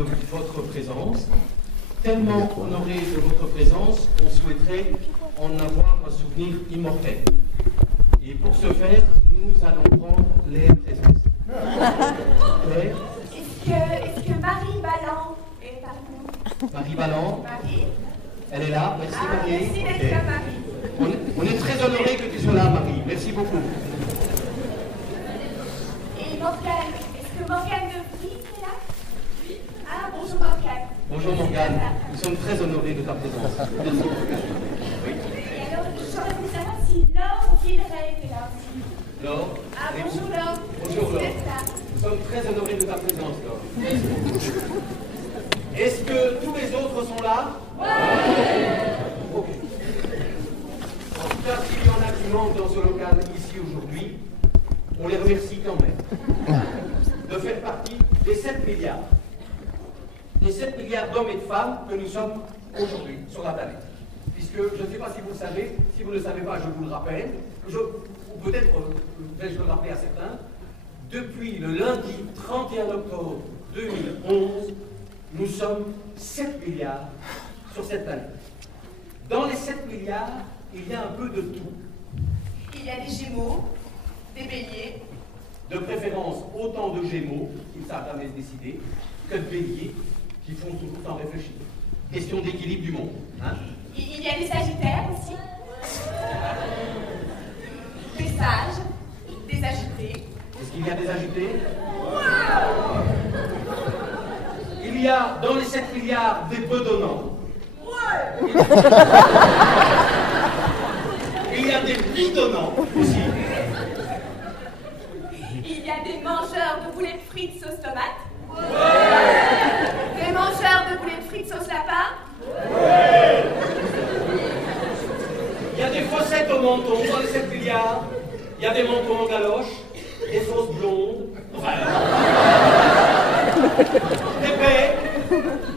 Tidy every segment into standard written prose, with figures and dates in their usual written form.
votre présence, tellement honoré de votre présence qu'on souhaiterait en avoir un souvenir immortel. Et pour ce faire, nous allons prendre les présences. Est-ce que Marie Balland est parmi nous? Marie Balland, Marie? Elle est là, merci Marie. Merci d'être là, Marie. On est très honoré que tu sois là, Marie. Merci beaucoup. Et Morgane, est-ce que Morgane de Vries est là? Ah, bonjour Morgane. Bonjour Morgane, nous sommes très honorés de ta présence. Merci. Oui. Et alors, j'aurais voulu savoir si Laure Villeray était là aussi. Laure. Ah, bonjour Laure. Bonjour Laure. Merci d'être là. Nous sommes très honorés de ta présence, Laure. Est-ce que tous les autres sont là? Ok. En tout cas, s'il y en a qui manquent dans ce local ici aujourd'hui, on les remercie quand même de faire partie des 7 milliards. Des 7 milliards d'hommes et de femmes que nous sommes aujourd'hui sur la planète. Puisque, je ne sais pas si vous le savez, si vous ne le savez pas, je vous le rappelle, ou peut-être vais-je le rappeler à certains, depuis le lundi 31 octobre 2011, nous sommes 7 milliards sur cette planète. Dans les 7 milliards, il y a un peu de tout. Il y a des Gémeaux, des Béliers. De préférence, autant de Gémeaux, qui ne savent jamais se décider, que de Béliers, qui font tout le temps réfléchir. Question d'équilibre du monde. Hein? Il y a des Sagittaires aussi. Des Sages, des Agités. Est-ce qu'il y a des agités? Il y a dans les 7 milliards des bedonnants. Il y a des bidonnants aussi. Il y a des mangeurs de boulettes frites sauce tomate. Des mangeurs de boulettes frites sauce lapin. Il y a des fossettes au menton dans les 7 milliards. Il y a des mentons en galoche, des sauces blondes, enfin, des baies,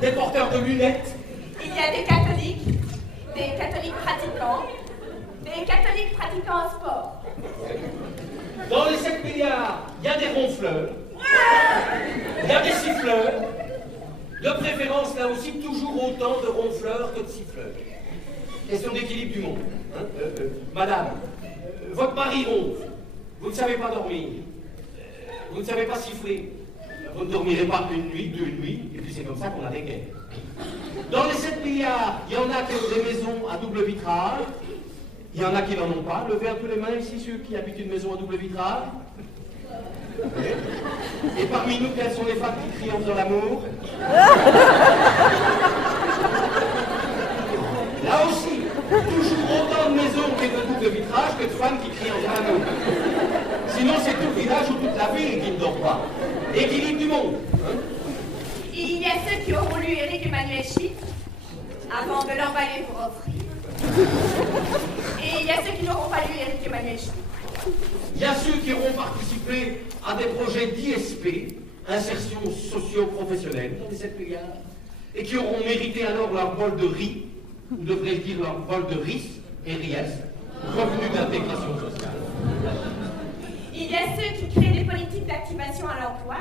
des porteurs de lunettes. Il y a des catholiques pratiquants, des catholiques pratiquants en sport. Dans les 7 milliards, il y a des ronfleurs, il y a des siffleurs. De préférence, là aussi, toujours autant de ronfleurs que de siffleurs. Question d'équilibre du monde. Hein? Madame, votre mari ronfle, vous ne savez pas dormir, vous ne savez pas siffler, vous ne dormirez pas une nuit, 2 nuits, et puis c'est comme ça qu'on a des guerres. Dans les 7 milliards, il y en a qui ont des maisons à double vitrage, il y en a qui n'en ont pas. Levez un peu les mains ici, ceux qui habitent une maison à double vitrage. Et parmi nous, quelles sont les femmes qui crient en faisant l'amour? Là aussi, toujours autant de maisons et de double vitrage que de femmes qui crient en faisant l'amour. Sinon, c'est tout le village ou toute la ville qui ne dort pas. Équilibre du monde. Hein? Il y a ceux qui auront lu Éric Emmanuel Schitt avant de l'emballer pour offrir. Et il y a ceux qui n'auront pas lu Éric Emmanuel Schitt. Il y a ceux qui auront participé à des projets d'ISP, insertion socio-professionnelle, dans les 7 milliards, et qui auront mérité alors leur bol de riz, ou devrais-je dire leur bol de RIS, RIS, revenu d'intégration sociale. Il y a ceux qui créent des politiques d'activation à l'emploi,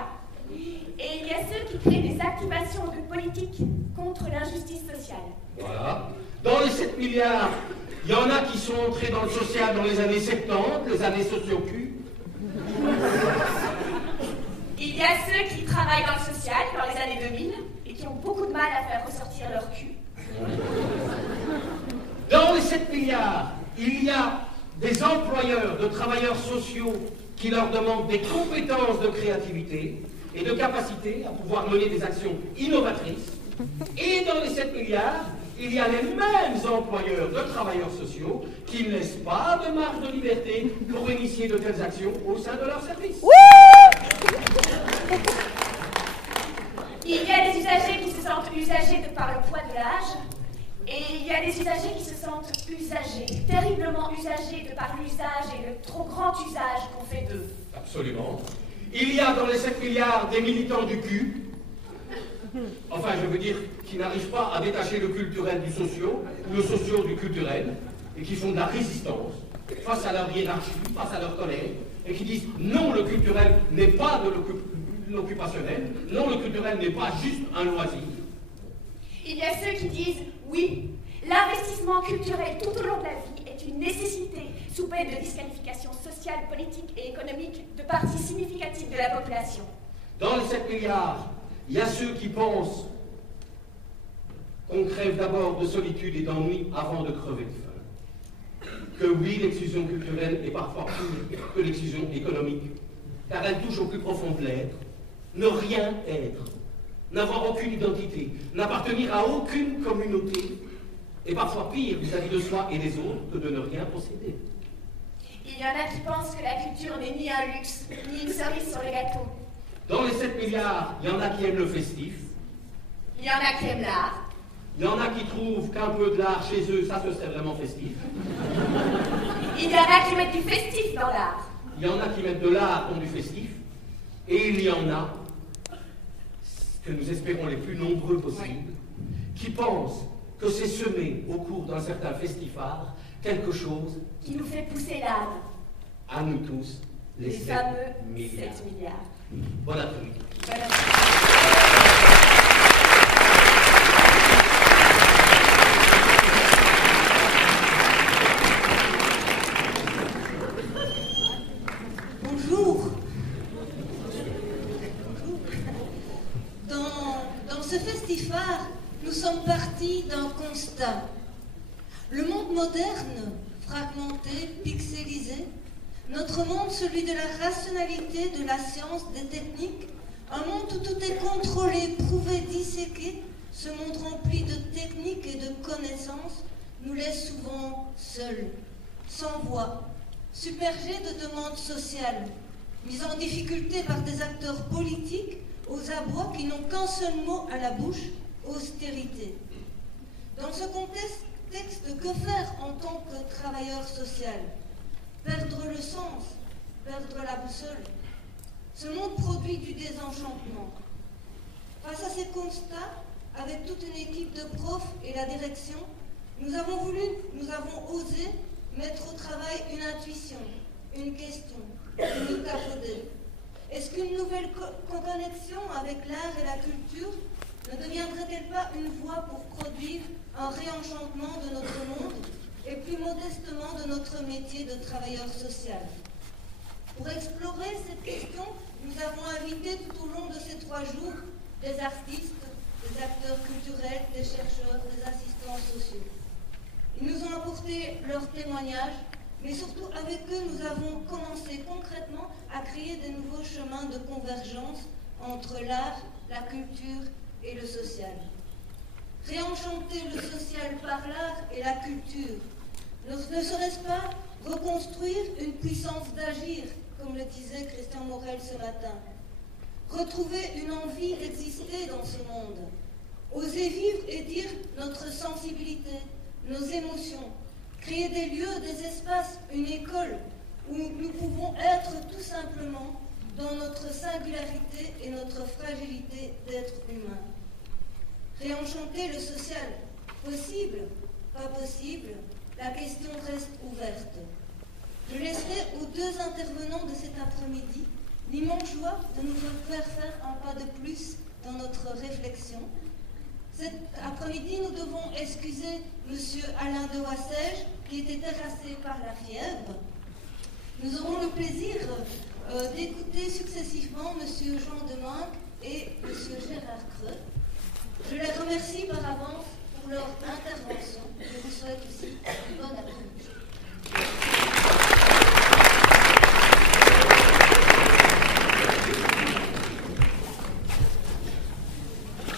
et il y a ceux qui créent des activations de politique contre l'injustice sociale. Voilà. Dans les 7 milliards, il y en a qui sont entrés dans le social dans les années 70, les années socio-cul. Il y a ceux qui travaillent dans le social dans les années 2000 et qui ont beaucoup de mal à faire ressortir leur cul. Dans les 7 milliards, il y a des employeurs de travailleurs sociaux qui leur demandent des compétences de créativité et de capacité à pouvoir mener des actions innovatrices. Et dans les 7 milliards, il y a les mêmes employeurs de travailleurs sociaux qui ne laissent pas de marge de liberté pour initier de telles actions au sein de leur service. Il y a des usagers qui se sentent usagés de par le poids de l'âge, et il y a des usagers qui se sentent usagés, terriblement usagés de par l'usage et le trop grand usage qu'on fait d'eux. Absolument. Il y a dans les 7 milliards des militants du cul, enfin je veux dire, qui n'arrivent pas à détacher le culturel du socio, ou le socio du culturel, et qui font de la résistance face à leur hiérarchie, face à leurs collègues, et qui disent non, le culturel n'est pas de occupationnel. Non, le culturel n'est pas juste un loisir. Il y a ceux qui disent oui, l'investissement culturel tout au long de la vie est une nécessité sous peine de disqualification sociale, politique et économique de parties significatives de la population. Dans les 7 milliards, il y a ceux qui pensent qu'on crève d'abord de solitude et d'ennui avant de crever de faim. Que oui, l'exclusion culturelle est parfois pire que l'exclusion économique, car elle touche au plus profond de l'être. Ne rien être, n'avoir aucune identité, n'appartenir à aucune communauté, et parfois pire vis-à-vis de soi et des autres que de ne rien posséder. Il y en a qui pensent que la culture n'est ni un luxe, ni une cerise sur le gâteau. Dans les 7 milliards, il y en a qui aiment le festif. Il y en a qui aiment l'art. Il y en a qui trouvent qu'un peu de l'art chez eux, ça ce serait vraiment festif. Il y en a qui mettent du festif dans l'art. Il y en a qui mettent de l'art dans du festif. Et il y en a, que nous espérons les plus nombreux possibles, qui pensent que c'est semer au cours d'un certain festifard quelque chose qui nous fait pousser l'âme. À nous tous, les 7 fameux milliards. 7 milliards. Bon après-midi. Bon après-midi. Bonjour. Dans ce festifard, nous sommes partis d'un constat. Le monde moderne, fragmenté, pixelisé, notre monde, celui de la rationalité, de la science, des techniques, un monde où tout est contrôlé, prouvé, disséqué, ce monde rempli de techniques et de connaissances, nous laisse souvent seuls, sans voix, submergés de demandes sociales, mis en difficulté par des acteurs politiques aux abois qui n'ont qu'un seul mot à la bouche, austérité. Dans ce contexte, que faire en tant que travailleur social? Perdre le sens, perdre la boussole. Ce monde produit du désenchantement. Face à ces constats, avec toute une équipe de profs et la direction, nous avons osé mettre au travail une intuition, une question, une tapoder. Est-ce qu'une nouvelle connexion avec l'art et la culture ne deviendrait-elle pas une voie pour produire un réenchantement de notre monde et plus modestement de notre métier de travailleur social? Pour explorer cette question, nous avons invité tout au long de ces 3 jours des artistes, des acteurs culturels, des chercheurs, des assistants sociaux. Ils nous ont apporté leurs témoignages, mais surtout avec eux, nous avons commencé concrètement à créer de nouveaux chemins de convergence entre l'art, la culture et le social. Réenchanter le social par l'art et la culture, ne serait-ce pas reconstruire une puissance d'agir, comme le disait Christian Morel ce matin? Retrouver une envie d'exister dans ce monde, oser vivre et dire notre sensibilité, nos émotions, créer des lieux, des espaces, une école où nous pouvons être tout simplement dans notre singularité et notre fragilité d'être humain. Réenchanter le social, possible, pas possible, la question reste ouverte. Je laisserai aux 2 intervenants de cet après-midi l'immense joie de nous faire un pas de plus dans notre réflexion. Cet après-midi, nous devons excuser M. Alain de Wassège, qui était terrassé par la fièvre. Nous aurons le plaisir d'écouter successivement M. Jean Demanque et M. Gérard Creux. Je les remercie par avance pour leur intervention. Je vous souhaite aussi une bonne après-midi.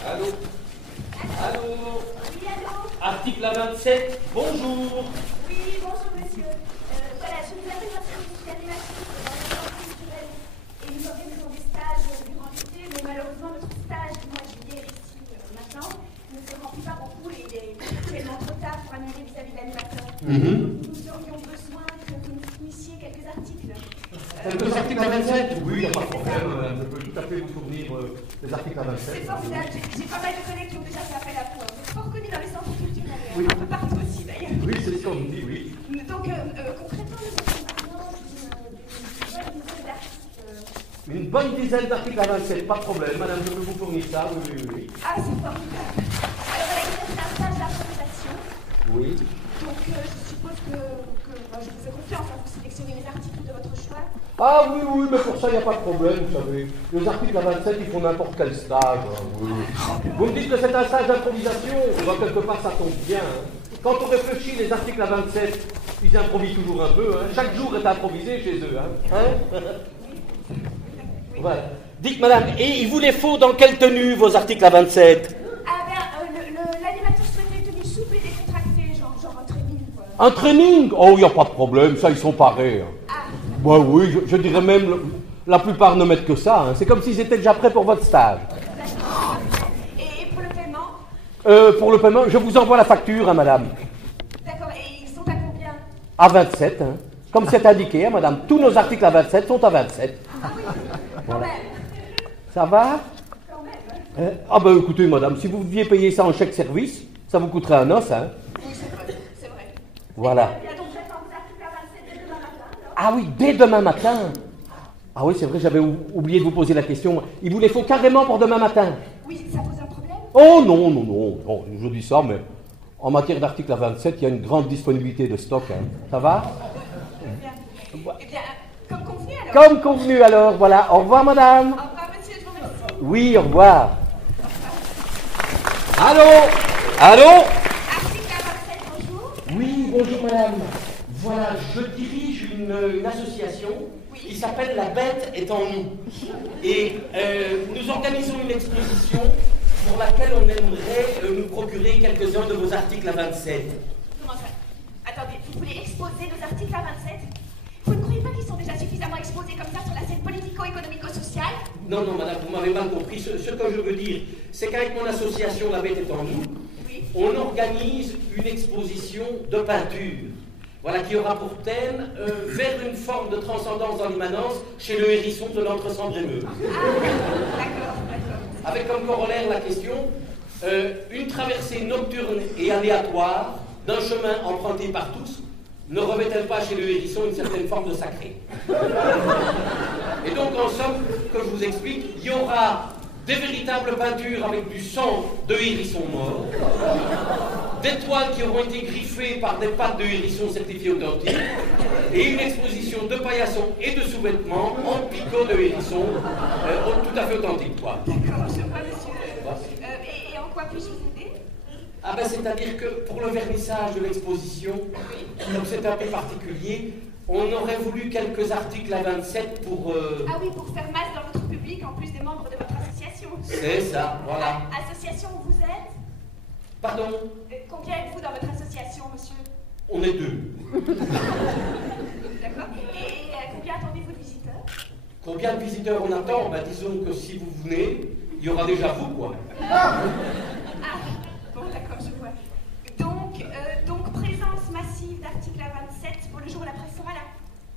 Allô? Allô? Oui, allô? Article 27, bonjour. Oui, bonjour monsieur. Voilà, je vous appelle parce que je suis animatrice dans le centre culturel et nous organisons des stages durant l'été, mais malheureusement notre stage du mois de juillet est ici maintenant ne se remplit pas beaucoup et il est tellement trop tard pour annuler vis-à-vis de l'animateur. Nous aurions besoin que vous nous finissiez quelques articles. Quelques articles à 27? Oui, il n'y a pas de problème. Je peux tout à fait vous fournir des articles à 27. C'est formidable, j'ai pas mal de collègues qui ont déjà fait appel à vous. Vous êtes fort connus dans les centres culturels, Oui. un peu partout aussi d'ailleurs. Oui, c'est ce qu'on me dit, oui. Donc concrètement, nous avons besoin d'une bonne dizaine d'artistes. Une bonne bonne dizaine d'articles à 27, pas de problème. Madame, je peux vous fournir ça, oui. Ah, c'est formidable. Alors, voilà, c'est un stage d'appropriation. Oui. Donc, je suppose que je vous fais confiance, hein, vous sélectionnez les articles de votre choix. Ah oui, mais pour ça, il n'y a pas de problème, vous savez. Les articles à 27, ils font n'importe quel stage. Hein, oui. Vous me dites que c'est un stage d'improvisation, quelque part, ça tombe bien. Hein. Quand on réfléchit, les articles à 27, ils improvisent toujours un peu. Hein. Chaque jour est improvisé chez eux. Hein. Voilà. Dites, madame, et il vous les faut dans quelle tenue, vos articles à 27? Ah ben, l'animateur souhaitait une tenue souple et décontractée, genre un training, quoi. Un training? Oh, il n'y a pas de problème, ça, ils sont parés. Hein. Ah. Bah oui, je dirais même, la plupart ne mettent que ça. Hein. C'est comme s'ils étaient déjà prêts pour votre stage. D'accord. Et pour le paiement? Pour le paiement, je vous envoie la facture, hein, madame. D'accord, et ils sont à combien? À 27, hein. Comme c'est indiqué, hein, madame. Tous nos articles à 27 sont à 27. Ah oui, quand Voilà. même. Ça va? Quand même. Ah ben écoutez, madame, si vous deviez payer ça en chèque service, ça vous coûterait un os, hein. Oui, c'est vrai, c'est vrai. Voilà. Il y a donc j'attends vos articles à 27 dès demain matin, alors. Ah oui, dès demain matin. Ah oui, c'est vrai, j'avais oublié de vous poser la question. Il vous les faut carrément pour demain matin? Oui, ça pose un problème? Oh non, je dis ça, mais en matière d'articles à 27, il y a une grande disponibilité de stock, hein. Ça va? Eh bien, comme convenu alors. Comme convenu alors, voilà. Au revoir, madame. Au revoir, monsieur, je vous remercie. Oui, au revoir. Allô? Article à 27, bonjour. Oui, bonjour, madame. Voilà, je dirige une association qui s'appelle La Bête est en nous. Et nous organisons une exposition pour laquelle on aimerait nous procurer quelques-uns de vos articles à 27. Comment ça? Attendez, vous voulez exposer nos articles à 27? Vous ne croyez pas qu'ils sont déjà suffisamment exposés comme ça sur la scène politico-économico-sociale? Non, madame, vous m'avez mal compris. Ce que je veux dire, c'est qu'avec mon association La Bête est en nous, Oui. on organise une exposition de peinture. Voilà, qui aura pour thème vers une forme de transcendance dans l'immanence chez le hérisson de l'entre-Sambre-et-Meuse. D'accord. Avec comme corollaire la question, une traversée nocturne et aléatoire d'un chemin emprunté par tous ne revêt-elle pas chez le hérisson une certaine forme de sacré? Et donc, en somme, que je vous explique, il y aura des véritables peintures avec du sang de hérisson mort, des toiles qui auront été griffées par des pattes de hérisson certifiées authentiques, et une exposition de paillassons et de sous-vêtements en picot de hérisson, tout à fait authentique, quoi. D'accord, je vois, monsieur. Et en quoi puis-je vous aider? Ah ben, c'est-à-dire que pour le vernissage de l'exposition, comme c'est un peu particulier, on aurait voulu quelques articles à 27 pour... Ah oui, pour faire masse dans votre public, en plus des membres de votre association. C'est ça, voilà. Association où vous êtes? Pardon? Combien êtes-vous dans votre association, monsieur? On est deux. D'accord. Et combien attendez-vous de visiteurs? Combien de visiteurs on attend? Ben, disons que si vous venez, il y aura déjà vous, quoi. Ah, bon, d'accord, je vois. Donc présence massive d'articles à 27 pour le jour où la presse sera là.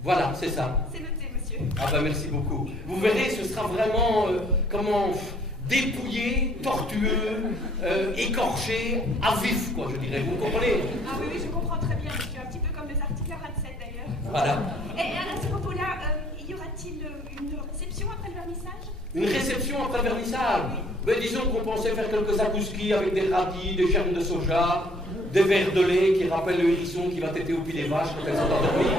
Voilà, c'est ça. C'est noté, monsieur. Ah ben, merci beaucoup. Vous verrez, ce sera vraiment, dépouillé, tortueux, écorché, à vif, quoi, je dirais. Vous comprenez? Ah oui, je comprends très bien, monsieur. Un petit peu comme les articles à 27, d'ailleurs. Voilà. Et à ce propos-là, y aura-t-il une réception après le vernissage? Une réception après le vernissage? Mais disons qu'on pensait faire quelques akouskis avec des radis, des germes de soja, des verres de lait qui rappellent le hérisson qui va téter au pied des vaches quand elles sont endormies.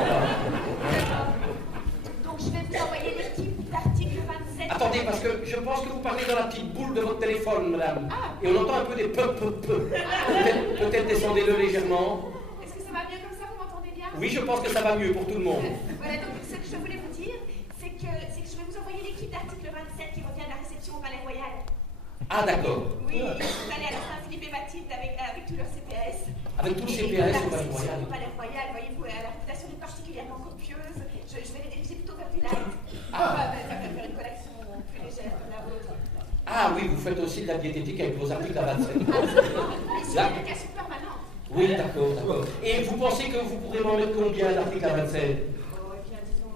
Donc je vais vous envoyer l'équipe d'articles 27. Attendez, parce que je pense que vous parlez dans la petite boule de votre téléphone, madame. Ah. Et on entend un peu des peu. Peut-être descendez-le légèrement. Est-ce que ça va mieux comme ça? Vous m'entendez bien? Oui, je pense que ça va mieux pour tout le monde. Voilà, donc ce que je voulais vous dire, c'est que je vais vous envoyer l'équipe d'articles 27 qui revient de la réception au Palais Royal. Ah, d'accord. Oui, ils sont allés à la Saint-Philippe et Mathilde avec tous leurs CPS. Avec tous les Et CPS la au Palais réception Royal. au Palais Royal, voyez-vous, la réputation est particulièrement copieuse. Je vais les diriger plutôt vers du light. Ça va faire une collection plus légère comme la vôtre. Ah oui, vous faites aussi de la diététique avec vos articles à 27. Et sur l'éducation permanente. Oui, d'accord. Et vous pensez que vous pourrez m'en mettre combien d'articles à 27? Oh, eh bien, disons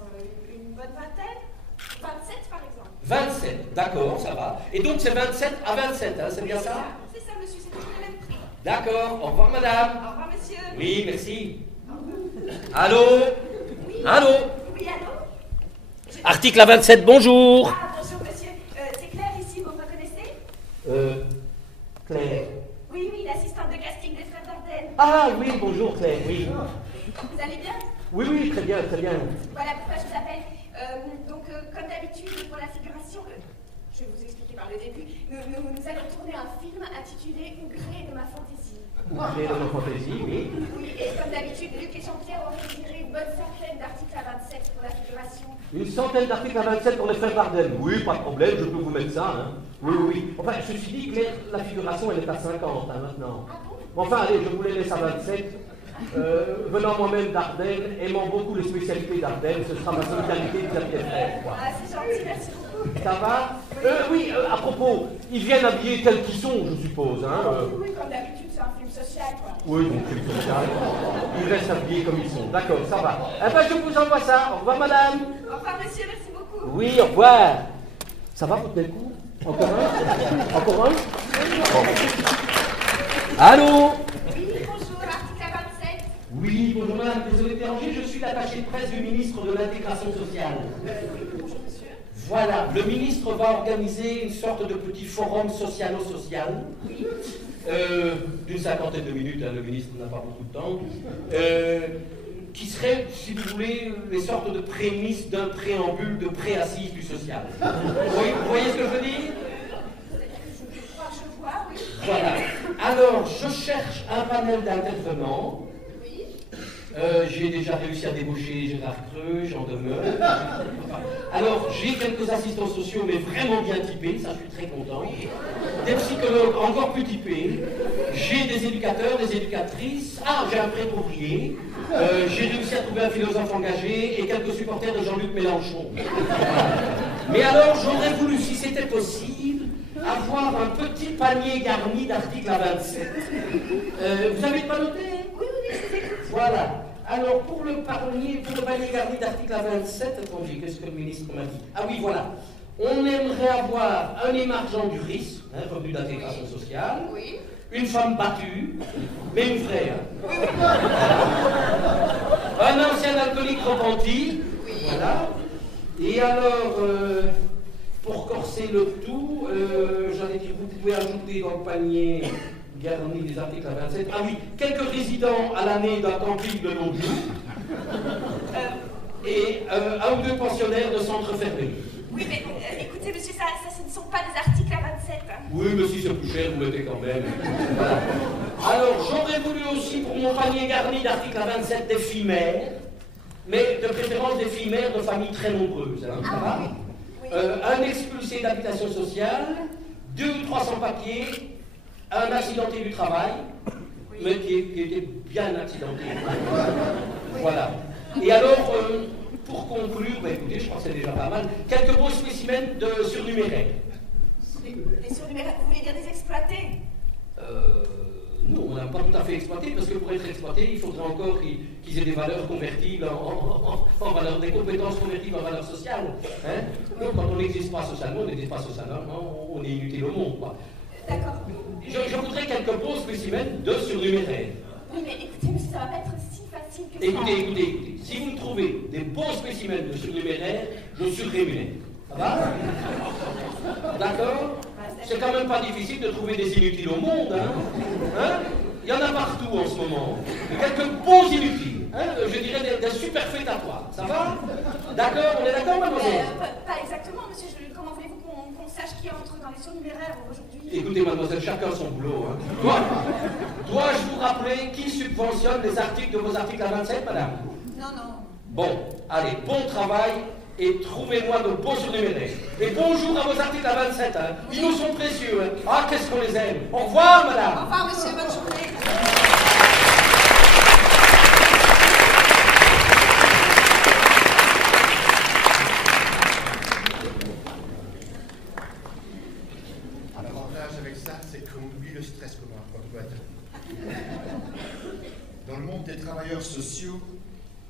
une bonne vingtaine. 27 par exemple. 27, d'accord, ça va. Et donc c'est 27 à 27, hein, c'est bien ça? C'est ça, monsieur, c'est toujours le même prix. D'accord, au revoir madame. Au revoir, monsieur. Oui, merci. Allô? Oui. Allô? Oui, allô? Article à 27, bonjour. Ah, bonjour. Claire. Oui, l'assistante de casting des Frères Dardenne. Ah oui, bonjour Claire, oui. Vous allez bien? Oui, très bien, très bien. Voilà pourquoi je vous appelle. Comme d'habitude, pour la figuration, je vais vous expliquer par le début, nous allons tourner un film intitulé Au gré de ma fantaisie. Au gré de ma fantaisie, oui. Oui, et comme d'habitude, Luc et Jean-Pierre ont retiré une bonne centaine d'articles à 27 pour la figuration. Une centaine d'articles à 27 pour les Frères Dardenne. Oui, pas de problème, je peux vous mettre ça. Hein. Oui. Enfin, ceci dit, Claire, la figuration, elle est à 50 maintenant. Ah bon? Enfin, allez, je vous les laisse à 27. Venant moi-même d'Ardennes, aimant beaucoup les spécialités d'Ardennes, ce sera ma solidarité vis-à-vis des frères. Ah, c'est gentil, merci beaucoup. Ça va? Oui, à propos, ils viennent habillés tels qu'ils sont, je suppose. Hein, Oui, comme d'habitude, c'est un film social, quoi. Oui, donc film social. Ils restent habillés comme ils sont. D'accord, ça va. Eh ben, je vous envoie ça. Au revoir, madame. Au revoir, monsieur, merci beaucoup. Oui, au revoir. Ça va, vous tenez le coup? Encore un? Encore un? Bon. Allô? Oui, bonjour madame, désolé de déranger, je suis l'attaché de presse du ministre de l'Intégration sociale. Bonjour monsieur. Voilà, le ministre va organiser une sorte de petit forum socialo-social. Oui. D'une cinquantaine de minutes, hein, le ministre n'a pas beaucoup de temps. Qui serait, si vous voulez, les sortes de prémices d'un préambule de préassise du social. Vous voyez ce que je veux dire? Je vois, oui. Voilà. Alors, je cherche un panel d'intervenants. J'ai déjà réussi à débaucher Gérard Creux, Jean Demeure. Alors, j'ai quelques assistants sociaux, mais vraiment bien typés, ça je suis très content. Des psychologues encore plus typés. J'ai des éducateurs, des éducatrices. Ah, j'ai un prêtre ouvrier. J'ai réussi à trouver un philosophe engagé et quelques supporters de Jean-Luc Mélenchon. Mais alors, j'aurais voulu, si c'était possible, avoir un petit panier garni d'articles à 27. Vous avez pas noté? Oui, je vous écoute. Voilà. Alors, pour le panier garni d'articles à 27, attendez, qu'est-ce que le ministre m'a dit? Ah oui, voilà. On aimerait avoir un émargent du RIS, revenu d'intégration sociale, Oui. une femme battue, mais une vraie. Un ancien alcoolique repenti, Oui. voilà. Et alors, pour corser le tout, j'en ai dit, vous pouvez ajouter dans le panier garni des articles à 27. Ah oui, quelques résidents à l'année d'un camping de Longview. Et un ou deux pensionnaires de centres fermés. Oui, mais écoutez, monsieur, ça, ce ne sont pas des articles à 27. Hein. Oui, mais si c'est plus cher, vous mettez quand même. Voilà. Alors, j'aurais voulu aussi pour mon panier garni d'articles à 27 des filles mères, mais de préférence des filles mères de familles très nombreuses. Hein, ça va? Oui. Un expulsé d'habitation sociale, 200 ou 300 papiers, un accidenté du travail, Oui. mais qui était bien accidenté. Voilà. Et alors, pour conclure, écoutez, je crois que c'est déjà pas mal, quelques beaux spécimens de surnuméraires. Des surnuméraires, vous voulez dire des exploités? Non, on n'a pas tout à fait exploité, parce que pour être exploité, il faudrait encore qu'ils aient des valeurs convertibles en valeurs, des compétences convertibles en valeurs sociales. Hein? Donc, quand on n'existe pas socialement, on n'existe pas socialement, on est inutile au monde, quoi. D'accord. Je voudrais quelques beaux spécimens de surnuméraires. Oui, mais écoutez, monsieur, ça va pas être si facile que ça. Écoutez, si vous me trouvez des beaux spécimens de surnuméraires, je surrémunère. Ça va? D'accord? C'est quand même pas difficile de trouver des inutiles au monde, hein? Il y en a partout en ce moment. Quelques bons inutiles, hein? Je dirais des superfétatoires. Ça va? D'accord? On est d'accord, mademoiselle? Pas exactement, monsieur. Comment voulez-vous qu'on sache qui entre dans les surnuméraires aujourd'hui? Écoutez, mademoiselle, chacun son boulot. Hein. Dois-je vous rappeler qui subventionne les articles de vos articles à 27, madame? Non. Bon, allez, bon travail et trouvez-moi de beaux surnuméraires. Et bonjour à vos articles à 27, hein. Ils nous sont précieux. Hein. Ah, qu'est-ce qu'on les aime. Au revoir, madame. Au revoir, monsieur, bonne journée. L'avantage avec ça, c'est qu'on oublie le stress qu'on doit être. Dans le monde des travailleurs sociaux,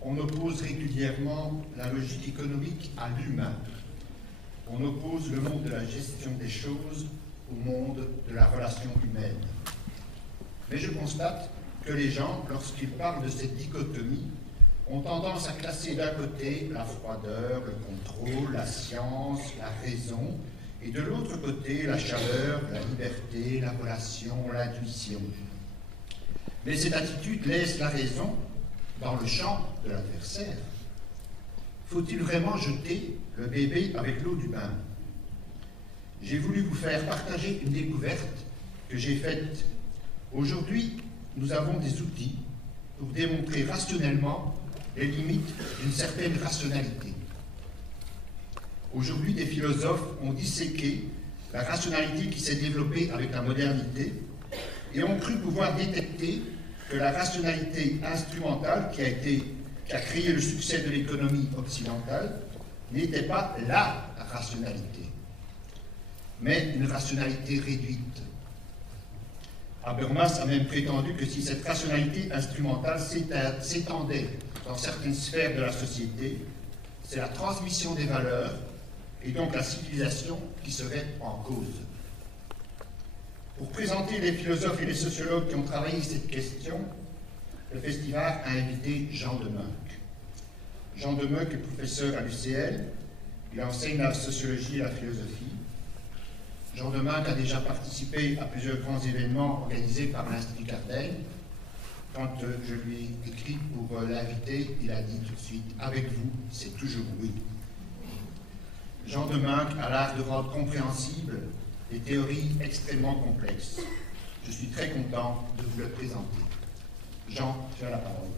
on oppose régulièrement la logique économique à l'humain. On oppose le monde de la gestion des choses au monde de la relation humaine. Mais je constate que les gens, lorsqu'ils parlent de cette dichotomie, ont tendance à classer d'un côté la froideur, le contrôle, la science, la raison, et de l'autre côté, la chaleur, la liberté, la relation, l'intuition. Mais cette attitude laisse la raison dans le champ de l'adversaire. Faut-il vraiment jeter le bébé avec l'eau du bain? J'ai voulu vous faire partager une découverte que j'ai faite. Aujourd'hui, nous avons des outils pour démontrer rationnellement les limites d'une certaine rationalité. Aujourd'hui, des philosophes ont disséqué la rationalité qui s'est développée avec la modernité et ont cru pouvoir détecter que la rationalité instrumentale qui a créé le succès de l'économie occidentale n'était pas la rationalité, mais une rationalité réduite. Habermas a même prétendu que si cette rationalité instrumentale s'étendait dans certaines sphères de la société, c'est la transmission des valeurs et donc la civilisation qui serait en cause. Pour présenter les philosophes et les sociologues qui ont travaillé cette question, le festival a invité Jean Demeunk. Jean Demeunk est professeur à l'UCL, il enseigne la sociologie et la philosophie. Jean Demeunk a déjà participé à plusieurs grands événements organisés par l'Institut Cardaigne. Quand je lui ai écrit pour l'inviter, il a dit tout de suite « Avec vous, c'est toujours oui ». Jean Demeunk a l'art de rendre compréhensibles des théories extrêmement complexes. Je suis très content de vous le présenter. Jean, tu as la parole.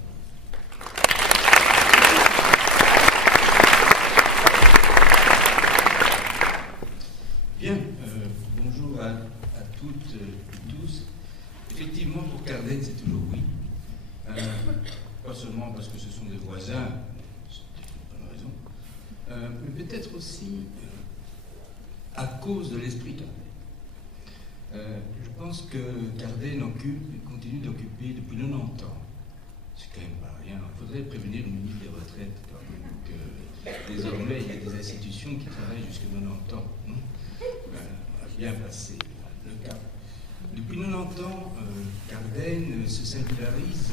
Bien, bonjour à toutes et tous. Effectivement, pour Cardaigne, c'est toujours oui. Pas seulement parce que ce sont des voisins, c'est une bonne raison, mais peut-être aussi à cause de l'esprit Cardaigne. Je pense que Cardaigne occupe et continue d'occuper depuis 90 ans. C'est quand même pas rien. Il faudrait prévenir le ministre des Retraites quand même que désormais il y a des institutions qui travaillent jusqu'à 90 ans. On a bien passé le cap. Depuis 90 ans, Cardaigne se singularise,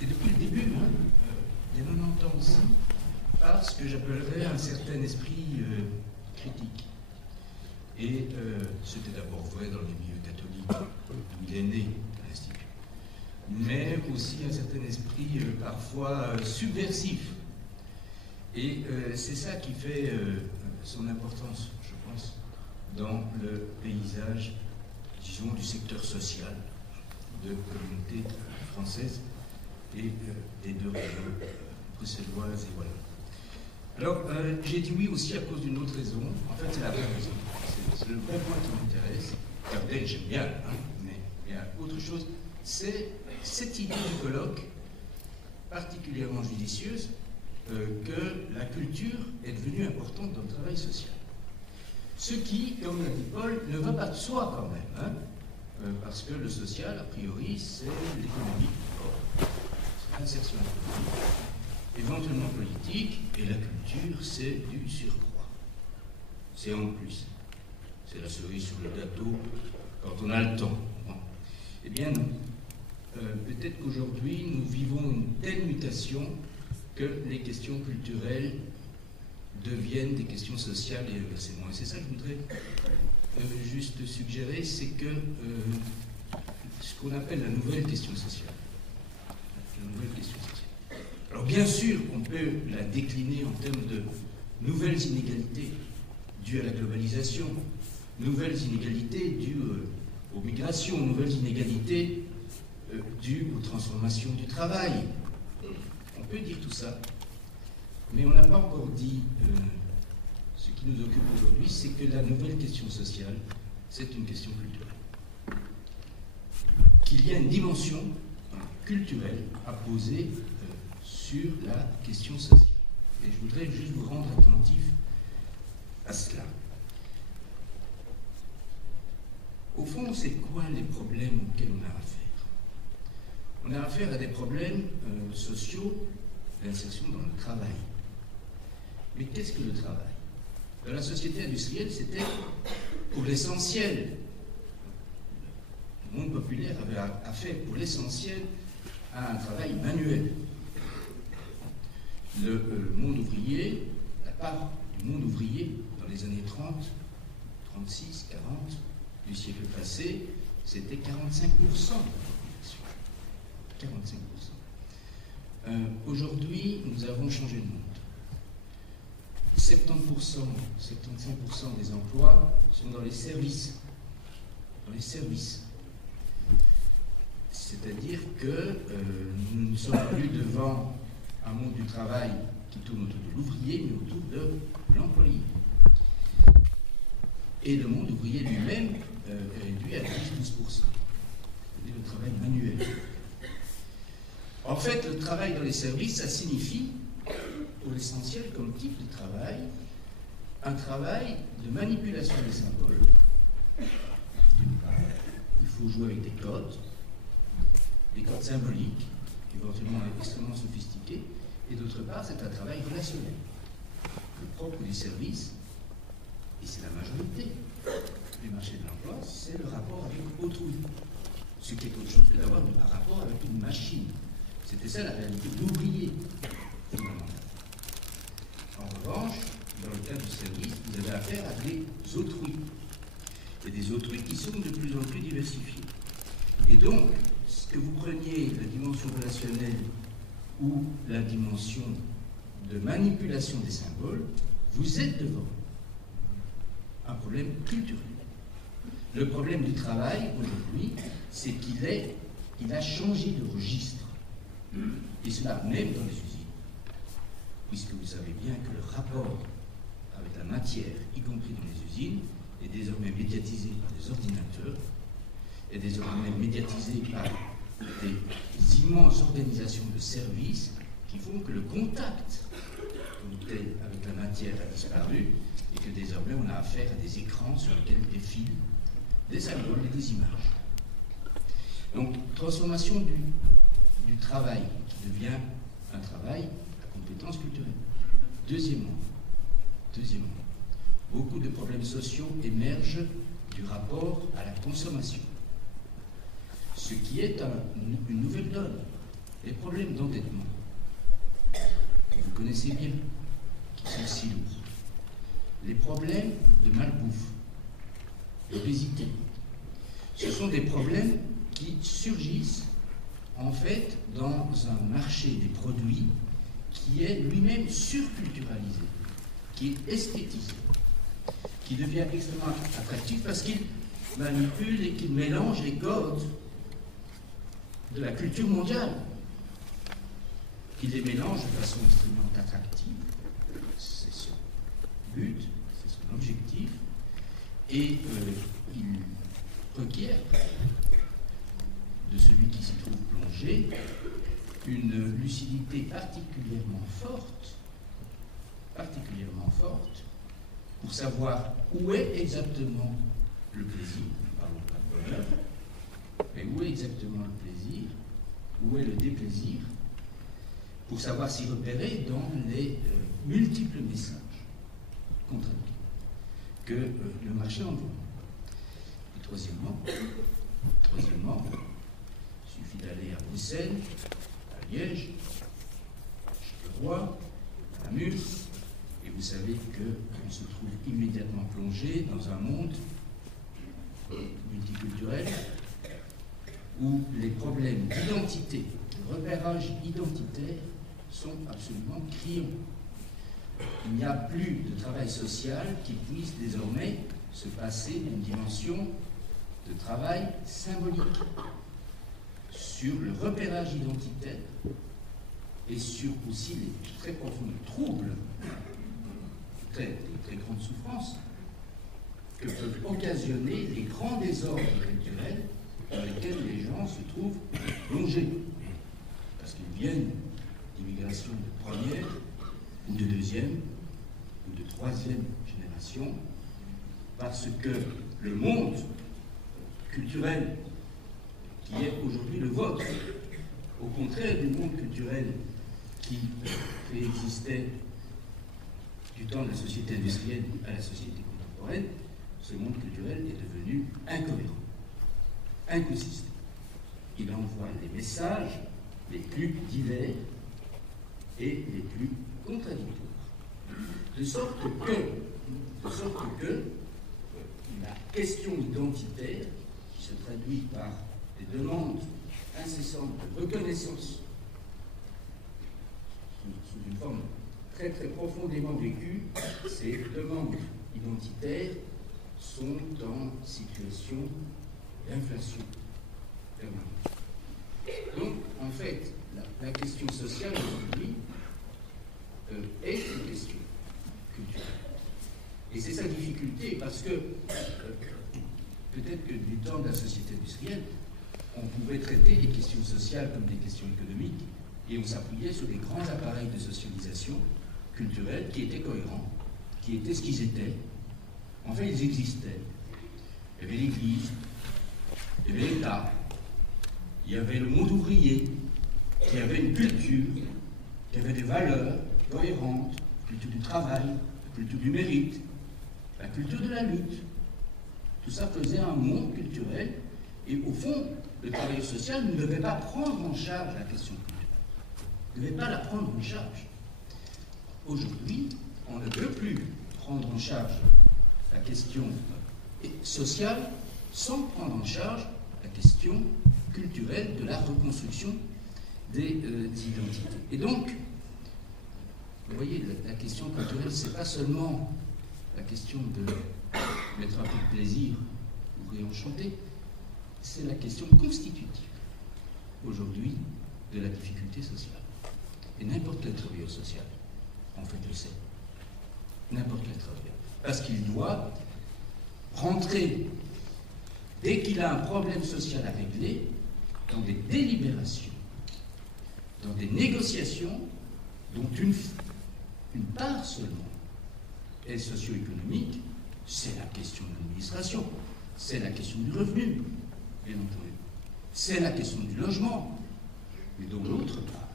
et depuis le début, des 90 ans aussi, par ce que j'appellerais un certain esprit critique. Et c'était d'abord vrai dans les milieux catholiques, où il est né à l'Institut, mais aussi un certain esprit parfois subversif. Et c'est ça qui fait son importance, je pense, dans le paysage, disons, du secteur social de communauté française et des deux régions bruxelloises et voilà. Alors, j'ai dit oui aussi à cause d'une autre raison. En fait, c'est la vraie raison. C'est le vrai point qui m'intéresse. Cardaigne, j'aime bien, mais il y a autre chose. C'est cette idée du colloque particulièrement judicieuse que la culture est devenue importante dans le travail social. Ce qui, comme l'a dit Paul, ne va pas de soi quand même, parce que le social, a priori, c'est l'économie, c'est l'insertion économique, éventuellement politique, et la culture, c'est du surcroît. C'est en plus. C'est la cerise sur le gâteau quand on a le temps. Bon. Eh bien non. Peut-être qu'aujourd'hui, nous vivons une telle mutation que les questions culturelles deviennent des questions sociales et inversement. Et c'est ça que je voudrais juste suggérer, c'est que ce qu'on appelle la nouvelle question sociale. La nouvelle question sociale. Alors bien sûr, on peut la décliner en termes de nouvelles inégalités dues à la globalisation, nouvelles inégalités dues aux migrations, nouvelles inégalités dues aux transformations du travail. On peut dire tout ça, mais on n'a pas encore dit ce qui nous occupe aujourd'hui, c'est que la nouvelle question sociale, c'est une question culturelle. Qu'il y a une dimension culturelle à poser sur la question sociale. Et je voudrais juste vous rendre attentif à cela. Au fond, c'est quoi les problèmes auxquels on a affaire? On a affaire à des problèmes sociaux d'insertion dans le travail. Mais qu'est-ce que le travail? Dans la société industrielle, c'était pour l'essentiel. Le monde populaire avait affaire pour l'essentiel à un travail manuel. Le monde ouvrier, la part du monde ouvrier dans les années 30, 36, 40 du siècle passé, c'était 45%. 45%. Aujourd'hui, nous avons changé de monde. 70%, 75% des emplois sont dans les services. Dans les services. C'est-à-dire que nous ne sommes plus devant un monde du travail qui tourne autour de l'ouvrier, mais autour de l'employé. Et le monde ouvrier lui-même est réduit à 10-12%. C'est-à-dire le travail manuel. En fait, le travail dans les services, ça signifie, pour l'essentiel comme type de travail, un travail de manipulation des symboles. Il faut jouer avec des codes symboliques, éventuellement extrêmement sophistiqués, et d'autre part, c'est un travail relationnel. Le propre du service, et c'est la majorité du marché de l'emploi, c'est le rapport avec autrui. Ce qui est autre chose que d'avoir un rapport avec une machine. C'était ça la réalité de l'ouvrier, finalement. En revanche, dans le cas du service, vous avez affaire à des autrui. Et des autrui qui sont de plus en plus diversifiés. Et donc, que vous preniez la dimension relationnelle ou la dimension de manipulation des symboles, vous êtes devant un problème culturel. Le problème du travail, aujourd'hui, c'est qu'il a changé de registre. Et cela même dans les usines. Puisque vous savez bien que le rapport avec la matière, y compris dans les usines, est désormais médiatisé par des ordinateurs, est désormais médiatisé par des immenses organisations de services qui font que le contact avec la matière a disparu et que désormais on a affaire à des écrans sur lesquels défilent des symboles et des images. Donc, transformation du travail qui devient un travail à compétence culturelle. Deuxièmement, beaucoup de problèmes sociaux émergent du rapport à la consommation. Ce qui est une nouvelle donne. Les problèmes d'endettement, que vous connaissez bien, qui sont si lourds. Les problèmes de malbouffe, d'obésité. Ce sont des problèmes qui surgissent en fait dans un marché des produits qui est lui-même surculturalisé, qui est esthétisé, qui devient extrêmement attractif parce qu'il manipule et qu'il mélange les codes de la culture mondiale, qu'il les mélange de façon extrêmement attractive. C'est son but, c'est son objectif, et il requiert de celui qui s'y trouve plongé une lucidité particulièrement forte, pour savoir où est exactement le plaisir. Nous parlons pas de bonheur, mais où est exactement le plaisir, où est le déplaisir, pour savoir s'y repérer dans les multiples messages contradictoires que le marché envoie. Et troisièmement, il suffit d'aller à Bruxelles, à Liège, à Charleroi, à Namur, et vous savez qu'on se trouve immédiatement plongé dans un monde multiculturel où les problèmes d'identité, de repérage identitaire sont absolument criants. Il n'y a plus de travail social qui puisse désormais se passer d'une dimension de travail symbolique sur le repérage identitaire et sur aussi les très profonds troubles, très grandes souffrances que peuvent occasionner les grands désordres culturels dans lesquels les gens se trouvent plongés. Parce qu'ils viennent d'immigration de première, ou de deuxième, ou de troisième génération, parce que le monde culturel qui est aujourd'hui le vôtre, au contraire du monde culturel qui préexistait du temps de la société industrielle à la société contemporaine, ce monde culturel est devenu incohérent, inconsistant. Il envoie les messages les plus divers et les plus contradictoires. De sorte que la question identitaire, qui se traduit par des demandes incessantes de reconnaissance sous une forme très très profondément vécue, ces demandes identitaires sont en situation d'inflation permanente. Donc, en fait, la question sociale aujourd'hui est une question culturelle. Et c'est sa difficulté, parce que peut-être que du temps de la société industrielle, on pouvait traiter les questions sociales comme des questions économiques, et on s'appuyait sur des grands appareils de socialisation culturelle qui étaient cohérents, qui étaient ce qu'ils étaient. En fait, ils existaient. Il y avait l'Église, il y avait l'État, il y avait le monde ouvrier, qui avait une culture, qui avait des valeurs cohérentes, la culture du travail, la culture du mérite, la culture de la lutte. Tout ça faisait un monde culturel, et au fond, le travailleur social ne devait pas prendre en charge la question culturelle. Il ne devait pas la prendre en charge. Aujourd'hui, on ne peut plus prendre en charge la question sociale sans prendre en charge la question culturelle de la reconstruction des identités. Et donc, vous voyez, la question culturelle, c'est pas seulement la question de mettre un peu de plaisir ou réenchanter, c'est la question constitutive aujourd'hui de la difficulté sociale. Et n'importe quel travailleur social, en fait, le sait. N'importe quel travailleur. Parce qu'il doit rentrer, dès qu'il a un problème social à régler, dans des délibérations, dans des négociations dont une part seulement est socio-économique. C'est la question de l'administration, c'est la question du revenu, bien entendu, c'est la question du logement, mais dont l'autre part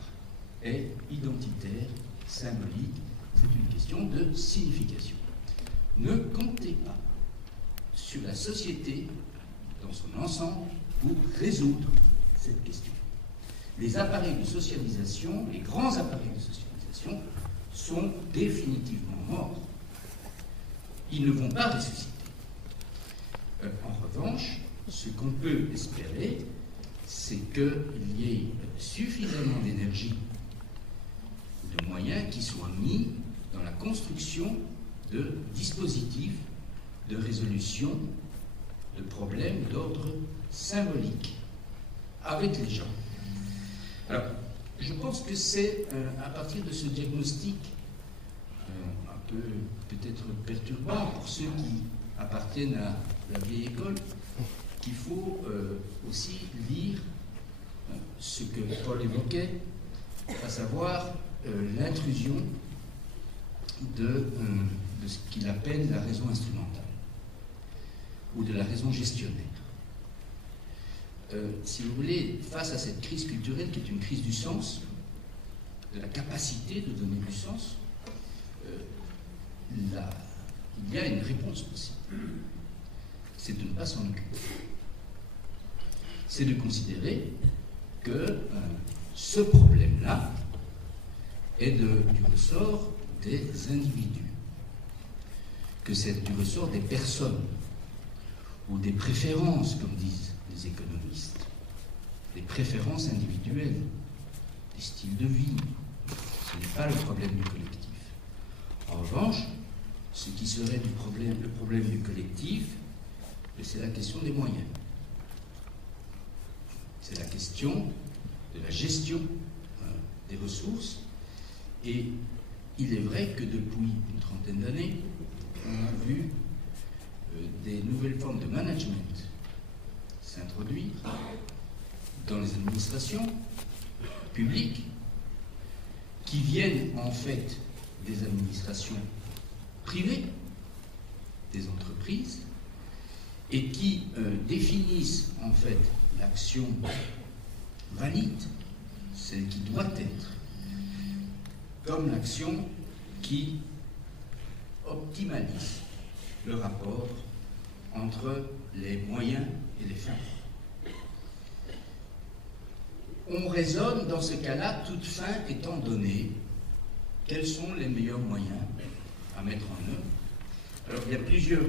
est identitaire, symbolique, c'est une question de signification. Ne comptez pas sur la société dans son ensemble pour résoudre cette question. Les appareils de socialisation, les grands appareils de socialisation, sont définitivement morts. Ils ne vont pas ressusciter. En revanche, ce qu'on peut espérer, c'est qu'il y ait suffisamment d'énergie, de moyens qui soient mis dans la construction de dispositifs de résolution de problèmes d'ordre symbolique avec les gens. Alors, je pense que c'est à partir de ce diagnostic un peu peut-être perturbant pour ceux qui appartiennent à la vieille école qu'il faut aussi lire ce que Paul évoquait, à savoir l'intrusion de ce qu'il appelle la raison instrumentale ou de la raison gestionnaire. Si vous voulez, face à cette crise culturelle qui est une crise du sens, de la capacité de donner du sens, il y a une réponse possible. C'est de ne pas s'en occuper. C'est de considérer que ce problème-là est du ressort des individus, que c'est du ressort des personnes, ou des préférences, comme disent les économistes, des préférences individuelles, des styles de vie. Ce n'est pas le problème du collectif. En revanche, ce qui serait le problème du collectif, c'est la question des moyens. C'est la question de la gestion des ressources. Et il est vrai que depuis une trentaine d'années, on a vu des nouvelles formes de management s'introduire dans les administrations publiques qui viennent en fait des administrations privées, des entreprises, et qui définissent en fait l'action valide, celle qui doit être, comme l'action qui optimalise le rapport entre les moyens et les fins. On raisonne dans ce cas-là, toute fin étant donnée, quels sont les meilleurs moyens à mettre en œuvre. Alors il y a plusieurs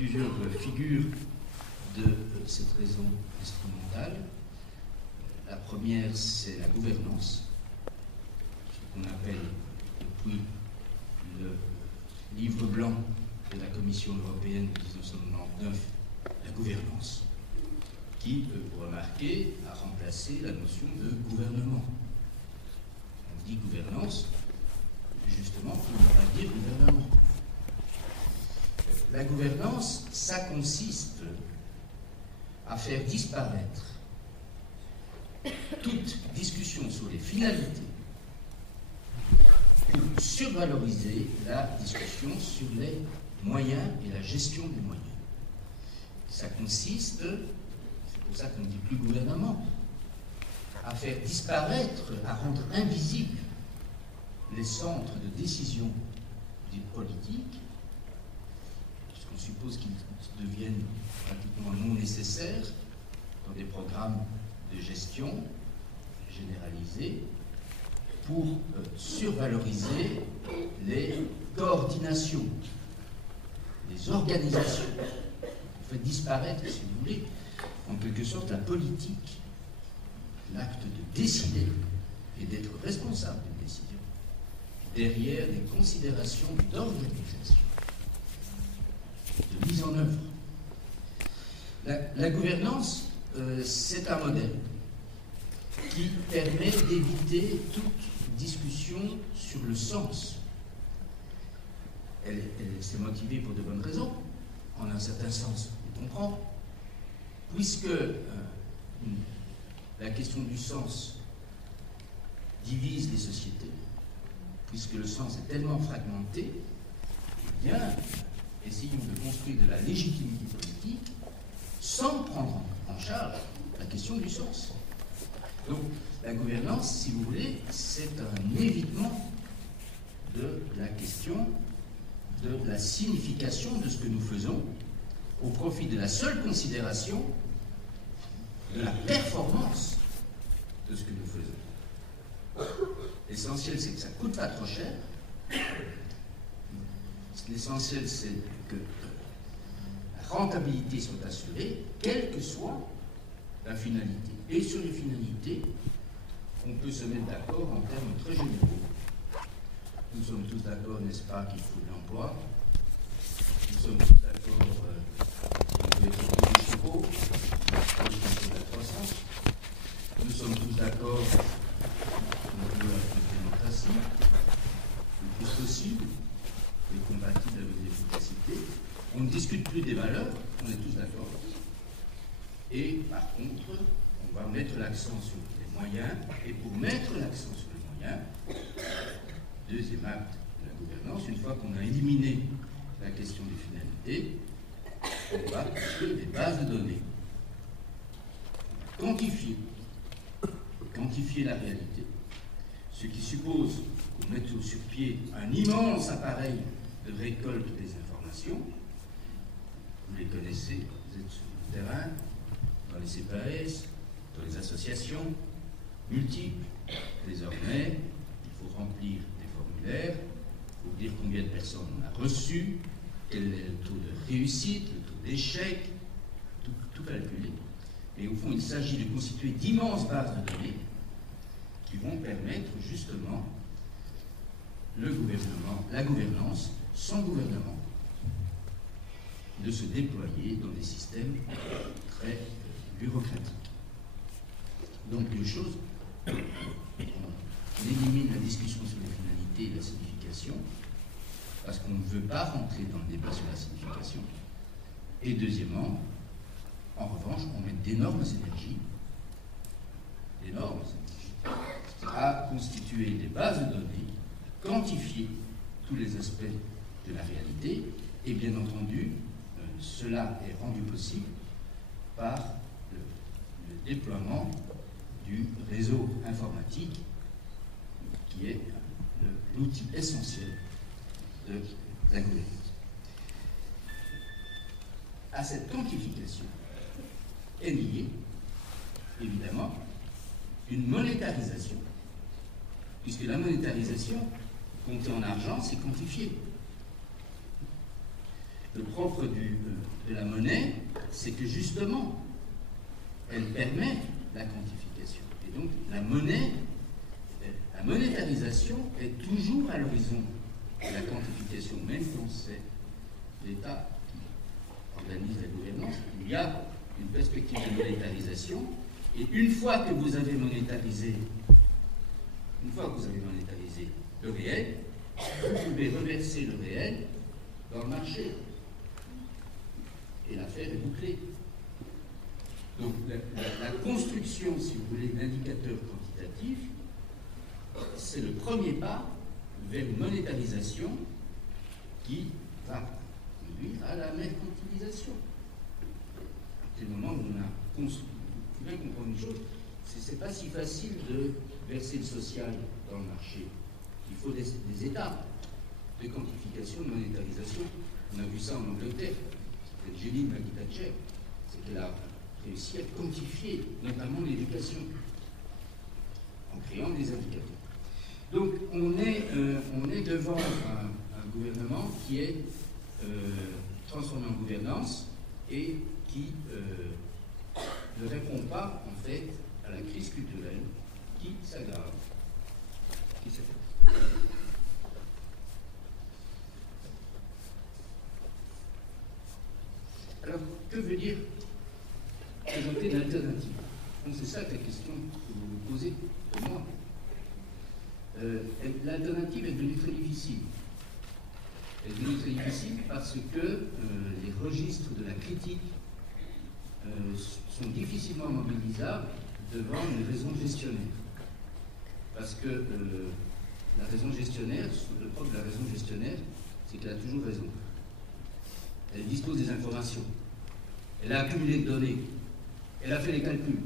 plusieurs figures de cette raison instrumentale. La première, c'est la gouvernance, ce qu'on appelle depuis le livre blanc de la Commission européenne de 1999, la gouvernance, qui, vous remarquez, a remplacé la notion de gouvernement. On dit gouvernance, justement, pour ne pas dire gouvernement. La gouvernance, ça consiste à faire disparaître toute discussion sur les finalités pour survaloriser la discussion sur les moyens et la gestion des moyens. Ça consiste, c'est pour ça qu'on ne dit plus gouvernement, à faire disparaître, à rendre invisibles les centres de décision dites politiques, puisqu'on suppose qu'ils deviennent pratiquement non nécessaires dans des programmes de gestion généralisés, pour survaloriser les coordinations, les organisations. On fait disparaître, si vous voulez, en quelque sorte la politique, l'acte de décider et d'être responsable d'une décision, derrière des considérations d'organisation, de mise en œuvre. La gouvernance, c'est un modèle qui permet d'éviter toute discussion sur le sens. Elle s'est motivée pour de bonnes raisons, en un certain sens, on comprend, puisque la question du sens divise les sociétés, puisque le sens est tellement fragmenté, eh bien, essayons de construire de la légitimité politique sans prendre en charge la question du sens. Donc, la gouvernance, si vous voulez, c'est un évitement de la question de la signification de ce que nous faisons au profit de la seule considération de la performance de ce que nous faisons. L'essentiel, c'est que ça ne coûte pas trop cher. L'essentiel, c'est que la rentabilité soit assurée, quelle que soit la finalité. Et sur les finalités, on peut se mettre d'accord en termes très généraux. Nous sommes tous d'accord, n'est-ce pas, qu'il faut de l'emploi. Nous sommes tous d'accord qu'il faut être plus de chevaux, pour la croissance. Nous sommes tous d'accord qu'on veut la démocratie, le plus possible, et compatible avec l'efficacité. On ne discute plus des valeurs, on est tous d'accord. Et par contre, on va mettre l'accent sur les moyens, et pour mettre l'accent sur les moyens, deuxième acte de la gouvernance, une fois qu'on a éliminé la question des finalités, on va construire des bases de données. Quantifier la réalité, ce qui suppose qu'on mette sur pied un immense appareil de récolte des informations. Vous les connaissez, vous êtes sur le terrain, dans les CPAS, dans les associations multiples. Désormais, il faut remplir des formulaires, il faut dire combien de personnes on a reçu, quel est le taux de réussite, le taux d'échec, tout calculer. Et au fond, il s'agit de constituer d'immenses bases de données qui vont permettre justement le gouvernement, la gouvernance, sans gouvernement, de se déployer dans des systèmes très bureaucratiques. Donc, deux choses. On élimine la discussion sur les finalités et la signification, parce qu'on ne veut pas rentrer dans le débat sur la signification. Et deuxièmement, en revanche, on met d'énormes énergies à constituer des bases de données, quantifier tous les aspects de la réalité, et bien entendu, cela est rendu possible par le déploiement du réseau informatique, qui est l'outil essentiel de la gouvernance. À cette quantification est liée, évidemment, une monétarisation, puisque la monétarisation, comptée en argent, c'est quantifié. Le propre du de la monnaie, c'est que justement, elle permet la quantification. Et donc, la monétarisation est toujours à l'horizon de la quantification, même quand c'est l'État qui organise la gouvernance. Il y a une perspective de monétarisation, et une fois que vous avez monétarisé le réel, vous pouvez reverser le réel dans le marché. Et l'affaire est bouclée. Donc la construction, si vous voulez, d'indicateurs quantitatifs, c'est le premier pas vers une monétarisation qui va conduire à la mercantilisation. C'est le moment où on a construit. Il faut bien comprendre une chose, c'est pas si facile de verser le social dans le marché. Il faut des étapes de quantification, de monétarisation. On a vu ça en Angleterre. Cette génie de Maggie Thatcher, c'est qu'elle a réussi à quantifier notamment l'éducation en créant des indicateurs. Donc on est devant un gouvernement qui est transformé en gouvernance et qui ne répond pas en fait à la crise culturelle qui s'aggrave. Alors, que veut dire présenter une alternative? C'est ça la question que vous me posez pour moi. L'alternative est devenue très difficile. Elle est devenue très difficile parce que les registres de la critique sont difficilement mobilisables devant une raison gestionnaire. Parce que la raison gestionnaire, le propre de la raison gestionnaire, c'est qu'elle a toujours raison. Elle dispose des informations. Elle a accumulé des données. Elle a fait les calculs.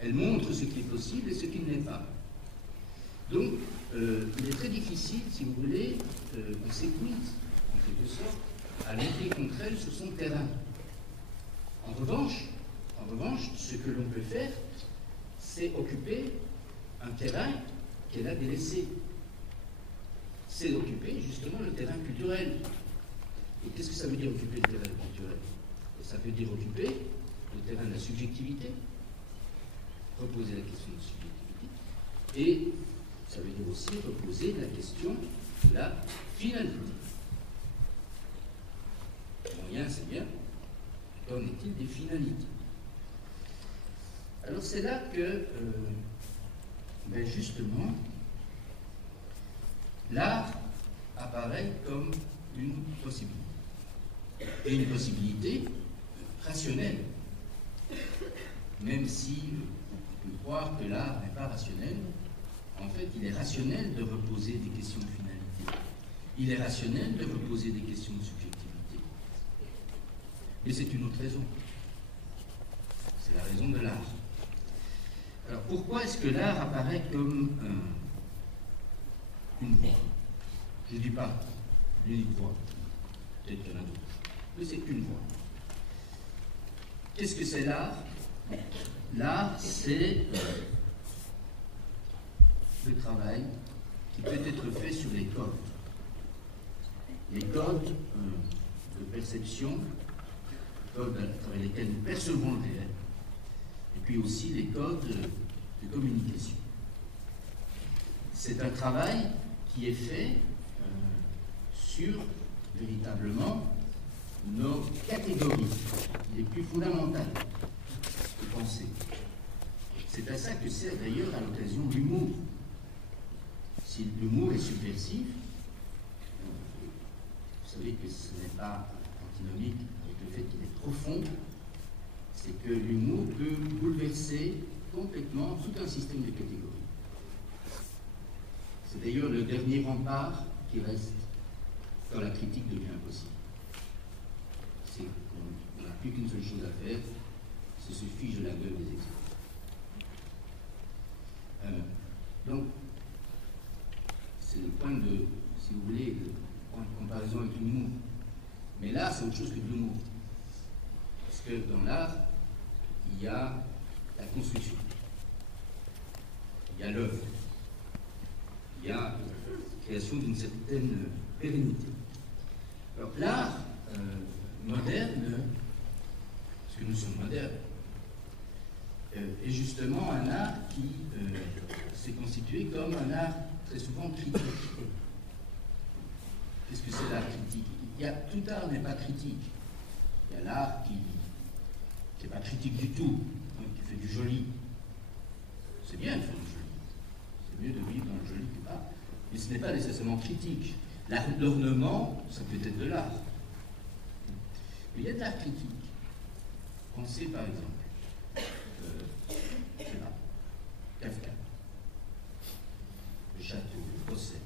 Elle montre ce qui est possible et ce qui ne l'est pas. Donc, il est très difficile, si vous voulez, qu'on s'épuise, en quelque sorte, à lutter contre elle sur son terrain. En revanche, ce que l'on peut faire, c'est occuper un terrain qu'elle a délaissé. C'est occuper justement le terrain culturel. Et qu'est-ce que ça veut dire occuper le terrain culturel? Ça veut dire occuper le terrain de la subjectivité, reposer la question de subjectivité, et ça veut dire aussi reposer la question de la finalité. Le moyen, c'est bien. Qu'en est-il des finalités? Alors c'est là que, justement, l'art apparaît comme une possibilité. Et une possibilité rationnelle. Même si on peut croire que l'art n'est pas rationnel, en fait, il est rationnel de reposer des questions de finalité. Il est rationnel de reposer des questions de subjectivité. Mais c'est une autre raison. C'est la raison de l'art. Alors pourquoi est-ce que l'art apparaît comme une voie? Je ne dis pas l'unique voie. Peut-être qu'il y en a d'autres. Mais c'est une voie. Qu'est-ce que c'est l'art? L'art, c'est le travail qui peut être fait sur les codes. Les codes de perception, les codes à travers lesquels nous percevons le réel, et puis aussi les codes de communication. C'est un travail qui est fait sur, véritablement, nos catégories les plus fondamentales de pensée. C'est à ça que sert d'ailleurs à l'occasion l'humour. Si l'humour est subversif, vous savez que ce n'est pas antinomique avec le fait qu'il est profond, c'est que l'humour peut bouleverser complètement tout un système de catégories. C'est d'ailleurs le dernier rempart qui reste quand la critique devient impossible. C'est qu'on n'a plus qu'une seule chose à faire, c'est se fiche de la gueule des experts. Donc, c'est le point de, si vous voulez, le point de comparaison avec l'humour. Mais l'art, c'est autre chose que de l'humour. Parce que dans l'art, il y a la construction, il y a l'œuvre, il y a la création d'une certaine pérennité. Alors l'art, moderne, parce que nous sommes modernes, est justement un art qui s'est constitué comme un art très souvent critique. Qu'est-ce que c'est l'art critique? Tout art n'est pas critique. Il y a l'art qui n'est pas critique du tout, hein, qui fait du joli. C'est bien de faire du joli. C'est mieux de vivre dans le joli que pas. Mais ce n'est pas nécessairement critique. L'ornement, ça peut être de l'art. Mais il y a de l'art critique. Pensez par exemple, Kafka, le château, le procès,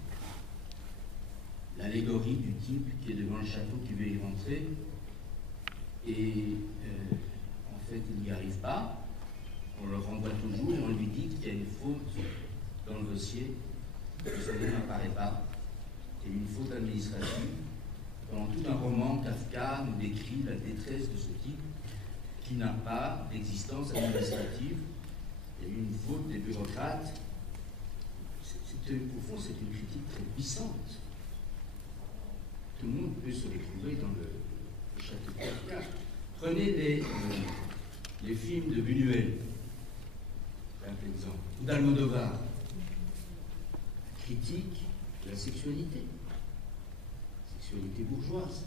l'allégorie du type qui est devant le château qui veut y rentrer et en fait il n'y arrive pas, on le renvoie toujours et on lui dit qu'il y a une faute dans le dossier, que son nom n'apparaît pas, et une faute administrative. Pendant tout un roman, Kafka nous décrit la détresse de ce type qui n'a pas d'existence administrative. Il y a eu une faute des bureaucrates. Au fond, c'est une critique très puissante. Tout le monde peut se retrouver dans le château de Kafka. Prenez les films de Buñuel, par exemple, ou d'Almodovar. Critique de la sexualité bourgeoise.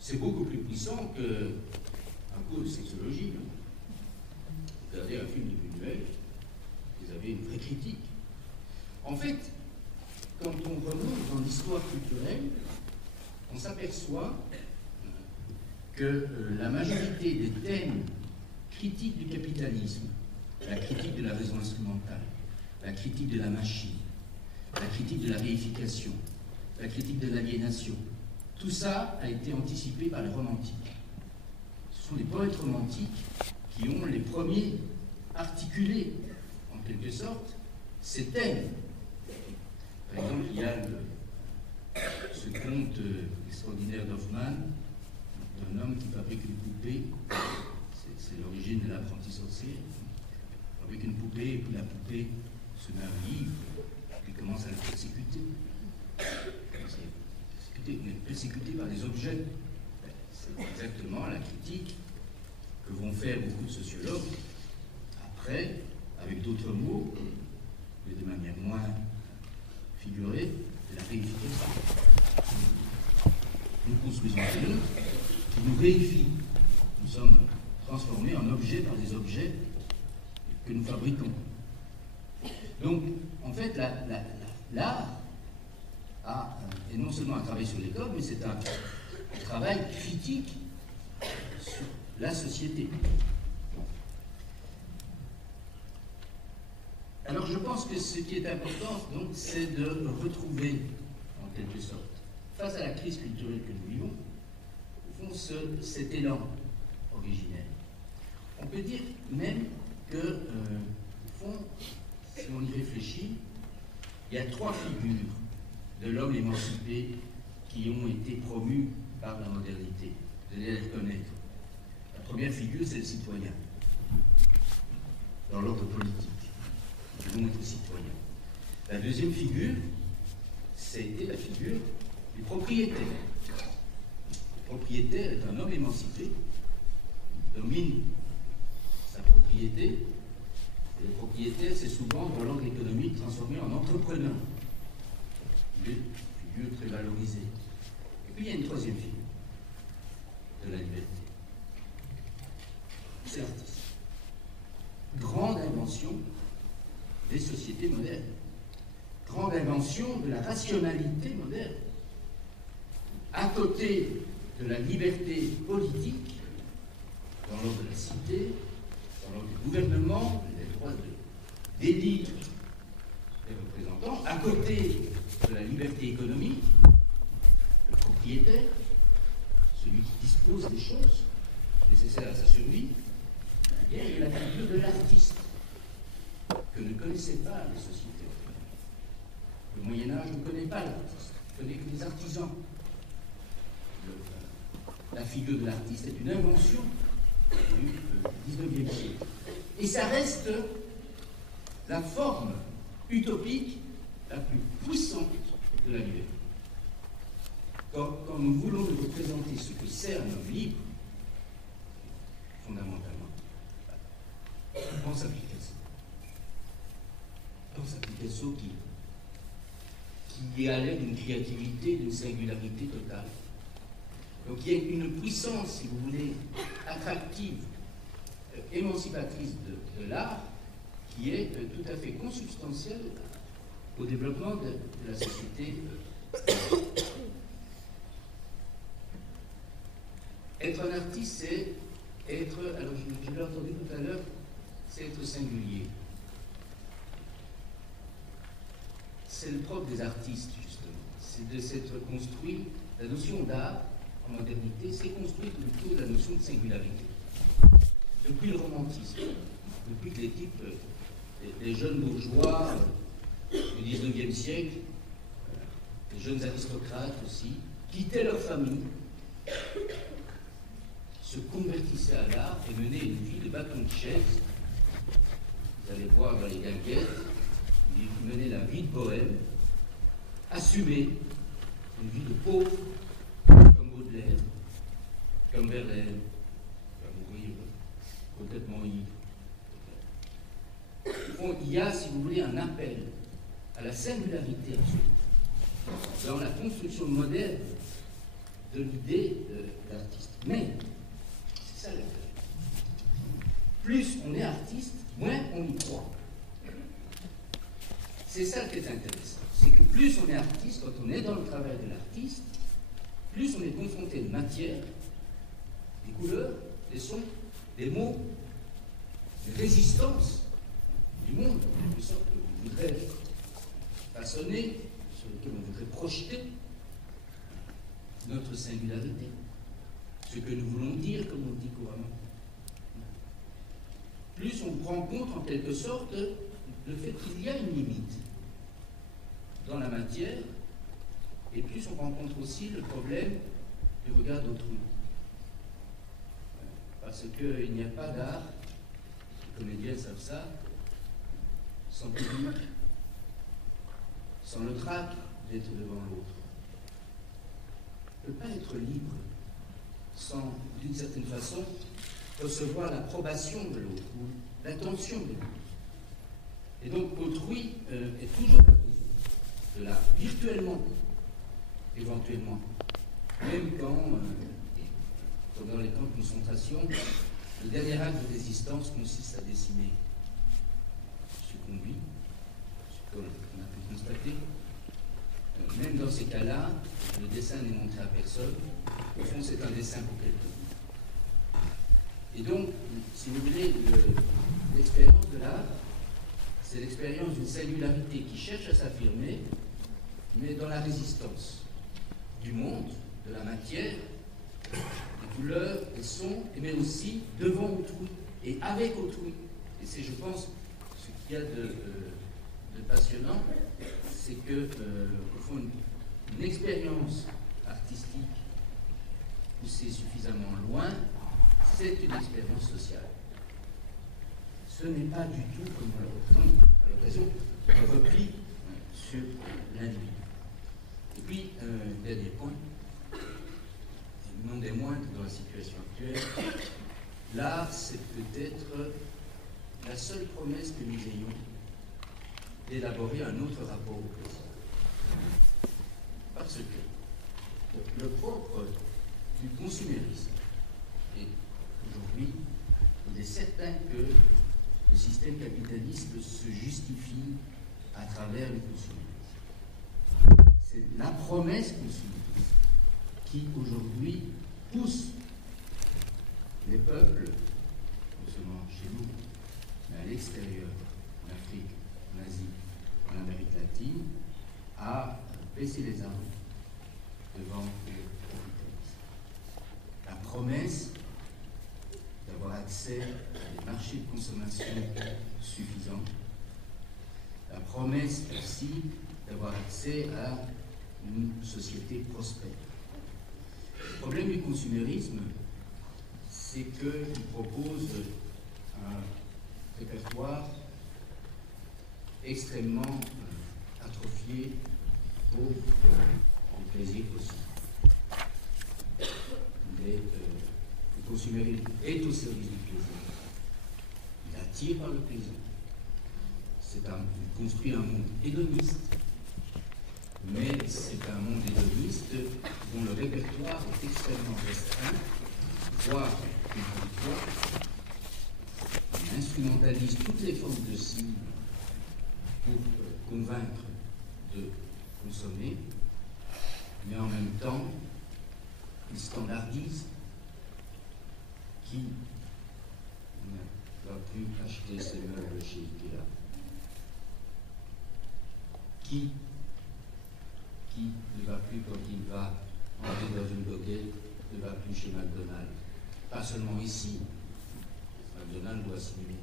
C'est beaucoup plus puissant qu'un cours de sexologie. Vous regardez un film de Buñuel, vous avez une vraie critique. En fait, quand on remonte dans l'histoire culturelle, on s'aperçoit que la majorité des thèmes critiques du capitalisme, la critique de la raison instrumentale, la critique de la machine, la critique de la réification, la critique de l'aliénation, tout ça a été anticipé par les romantiques. Ce sont les poètes romantiques qui ont les premiers articulé, en quelque sorte, ces thèmes. Par exemple, il y a ce conte extraordinaire d'Hoffmann, d'un homme qui fabrique une poupée, c'est l'origine de l'apprenti sorcier, il fabrique une poupée, et puis la poupée se met un livre, puis commence à la persécuter. Persécuté par des objets. C'est exactement la critique que vont faire beaucoup de sociologues après, avec d'autres mots, mais de manière moins figurée, de la réification. Nous construisons un monde qui nous réifie. Nous sommes transformés en objets par des objets que nous fabriquons. Donc, en fait, l'art est non seulement un travail sur les codes, mais c'est un travail critique sur la société. Alors je pense que ce qui est important, donc, c'est de retrouver, en quelque sorte, face à la crise culturelle que nous vivons, au fond, cet élan originel. On peut dire même que, au fond, si on y réfléchit, il y a trois figures de l'homme émancipé qui ont été promues par la modernité. Vous allez les reconnaître. La première figure, c'est le citoyen, dans l'ordre politique. Nous devons être citoyens. La deuxième figure, c'était la figure du propriétaire. Le propriétaire est un homme émancipé, il domine sa propriété, et le propriétaire, c'est souvent dans l'ordre économique transformé en entrepreneur. Une figure très valorisée. Et puis il y a une troisième figure de la liberté. C'est l'artiste. Grande invention des sociétés modernes. Grande invention de la rationalité moderne. À côté de la liberté politique, dans l'ordre de la cité, dans l'ordre du gouvernement, les droits d'élire les représentants, à côté de la liberté économique, le propriétaire, celui qui dispose des choses nécessaires à sa survie, il y a la figure de l'artiste, que ne connaissaient pas les sociétés européennes. Le Moyen-Âge ne connaît pas l'artiste, il connaît que les artisans. La figure de l'artiste est une invention du XIXe siècle. Et ça reste la forme utopique la plus puissante de la liberté. quand nous voulons nous représenter ce que c'est un homme libre, fondamentalement, pense à Picasso. Pense à Picasso qui allait d'une créativité, d'une singularité totale. Donc il y a une puissance, si vous voulez, attractive, émancipatrice de l'art, qui est tout à fait consubstantielle au développement de la société. Être un artiste, c'est être, alors je l'ai entendu tout à l'heure, c'est être singulier. C'est le propre des artistes, justement. C'est de s'être construit, la notion d'art, en modernité, s'est construite autour de la notion de singularité. Depuis le romantisme, depuis que les types, les jeunes bourgeois du 19e siècle, les jeunes aristocrates aussi, quittaient leur famille, se convertissaient à l'art et menaient une vie de bâton de chaise. Vous allez voir dans les guinguettes, ils menaient la vie de bohème, assumer une vie de pauvre, comme Baudelaire, comme Verlaine, comme oui, complètement ivre. Au fond, il y a, si vous voulez, un appel à la singularité absolue dans la construction moderne de l'idée d'artiste. Mais, c'est ça l'intérêt. Plus on est artiste, moins on y croit. C'est ça qui est intéressant. C'est que plus on est artiste, quand on est dans le travail de l'artiste, plus on est confronté à une matière, des couleurs, des sons, des mots, des résistances du monde, en quelque sorte, que l'on voudrait façonner, sur lequel on voudrait projeter notre singularité, ce que nous voulons dire, comme on dit couramment. Plus on prend compte, en quelque sorte, le fait qu'il y a une limite dans la matière, et plus on rencontre aussi le problème du regard d'autrui. Parce qu'il n'y a pas d'art, les comédiens savent ça, sans public, sans le trac d'être devant l'autre. On ne peut pas être libre sans, d'une certaine façon, recevoir l'approbation de l'autre, ou l'attention de l'autre. Et donc, autrui est toujours de l'art, virtuellement, éventuellement. Même quand, comme dans les camps de concentration, le dernier acte de résistance consiste à dessiner ce qu'on vit, ce qu'on a pu constater. Même dans ces cas-là, le dessin n'est montré à personne. Au fond, c'est un dessin pour quelqu'un. Et donc, si vous voulez, l'expérience de l'art, c'est l'expérience d'une singularité qui cherche à s'affirmer, mais dans la résistance du monde, de la matière, des couleurs, des sons, mais aussi devant autrui et avec autrui. Et c'est, je pense, ce qu'il y a de passionnant, c'est que, au fond, une expérience artistique poussée suffisamment loin, c'est une expérience sociale. Ce n'est pas du tout, comme on le représente à l'occasion, un repli sur l'individu. Et puis, dernier point, non des moindres dans la situation actuelle, l'art, c'est peut-être la seule promesse que nous ayons d'élaborer un autre rapport au plaisir. Parce que le propre du consumérisme, et aujourd'hui, il est certain que le système capitaliste se justifie à travers le consumérisme. C'est la promesse consumériste qui aujourd'hui pousse les peuples, non seulement chez nous, mais à l'extérieur, en Afrique, en Asie, en Amérique latine, à baisser les armes devant le capitalisme. La promesse d'avoir accès à des marchés de consommation suffisants, la promesse aussi d'avoir accès à une société prospère. Le problème du consumérisme, c'est qu'il propose un répertoire extrêmement atrophié, pauvre, en plaisir possible. le consumérisme est au service du plaisir. Il attire par le plaisir. Il construit un monde hédoniste, mais c'est un monde hédoniste dont le répertoire est extrêmement restreint, voire contradictoire. Il instrumentalise toutes les formes de signes pour convaincre de consommer, mais en même temps, il standardise qui ne va plus acheter ses meubles chez Ikea, qui ne va plus, quand il va entrer dans une goguette, ne va plus chez McDonald's. Pas seulement ici. McDonald's doit assimiler.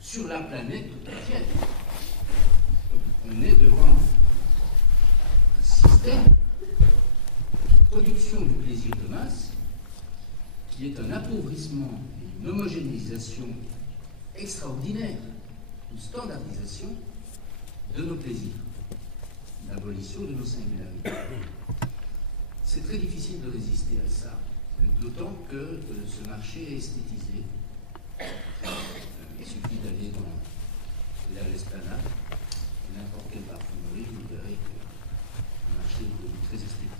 Sur la planète tout entière. On est devant un système de production du plaisir de masse qui est un appauvrissement et une homogénéisation extraordinaire, une standardisation de nos plaisirs, l'abolition de nos singularités. C'est très difficile de résister à ça, d'autant que ce marché est esthétisé. Il suffit d'aller à l'Esplanade, n'importe quelle parfumerie, vous verrez que le marché est devenu très esthétique.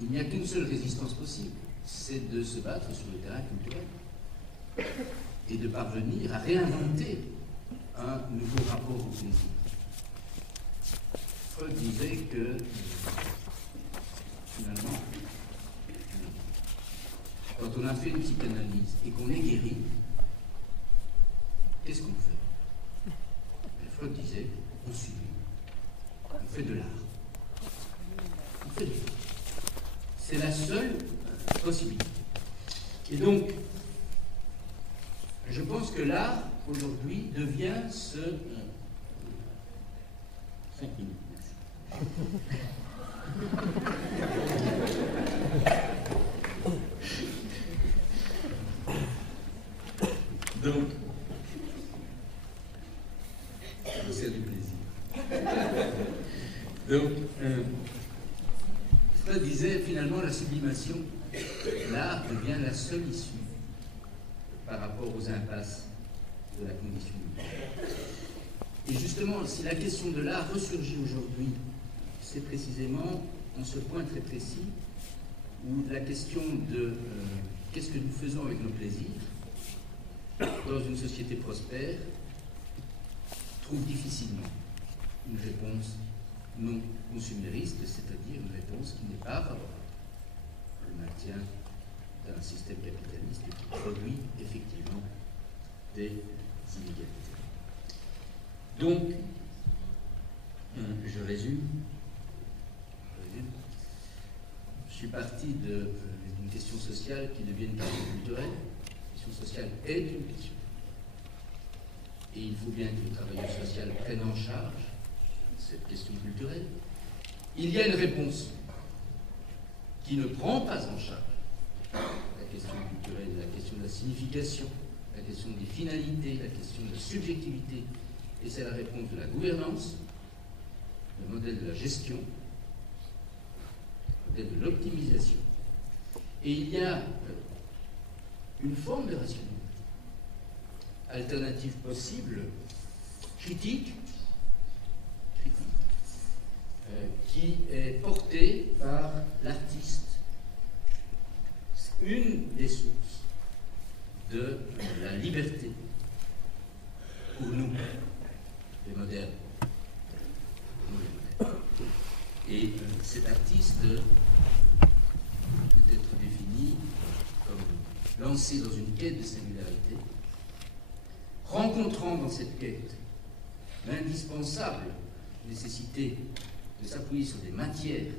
Il n'y a qu'une seule résistance possible, c'est de se battre sur le terrain culturel et de parvenir à réinventer un nouveau rapport au plaisir. Freud disait que, finalement, quand on a fait une psychanalyse et qu'on est guéri, qu'est-ce qu'on fait? Et Freud disait, on subit, on fait de l'art. On fait de l'art. C'est la seule possibilité. Et donc, je pense que l'art, aujourd'hui, devient ce... 5 minutes, merci. Donc, c'est du plaisir. Donc, Freud disait finalement la sublimation, l'art devient la seule issue par rapport aux impasses de la condition humaine. Et justement, si la question de l'art ressurgit aujourd'hui, c'est précisément en ce point très précis où la question de qu'est-ce que nous faisons avec nos plaisirs dans une société prospère trouve difficilement une réponse non consumériste, c'est-à-dire une réponse qui n'est pas favorable au maintien d'un système capitaliste qui produit effectivement des inégalités. Donc, je résume. Je suis parti d'une question sociale qui devient une question culturelle. La question sociale est une question. Et il faut bien que le travailleur social prenne en charge cette question culturelle. Il y a une réponse qui ne prend pas en charge la question culturelle, la question de la signification, la question des finalités, la question de la subjectivité. Et c'est la réponse de la gouvernance, le modèle de la gestion, le modèle de l'optimisation. Et il y a une forme de rationalité alternative possible, critique, qui est portée par l'artiste. Une des sources de la liberté pour nous, les modernes. Et cet artiste peut être défini comme lancé dans une quête de singularité, rencontrant dans cette quête l'indispensable nécessité de s'appuyer sur des matières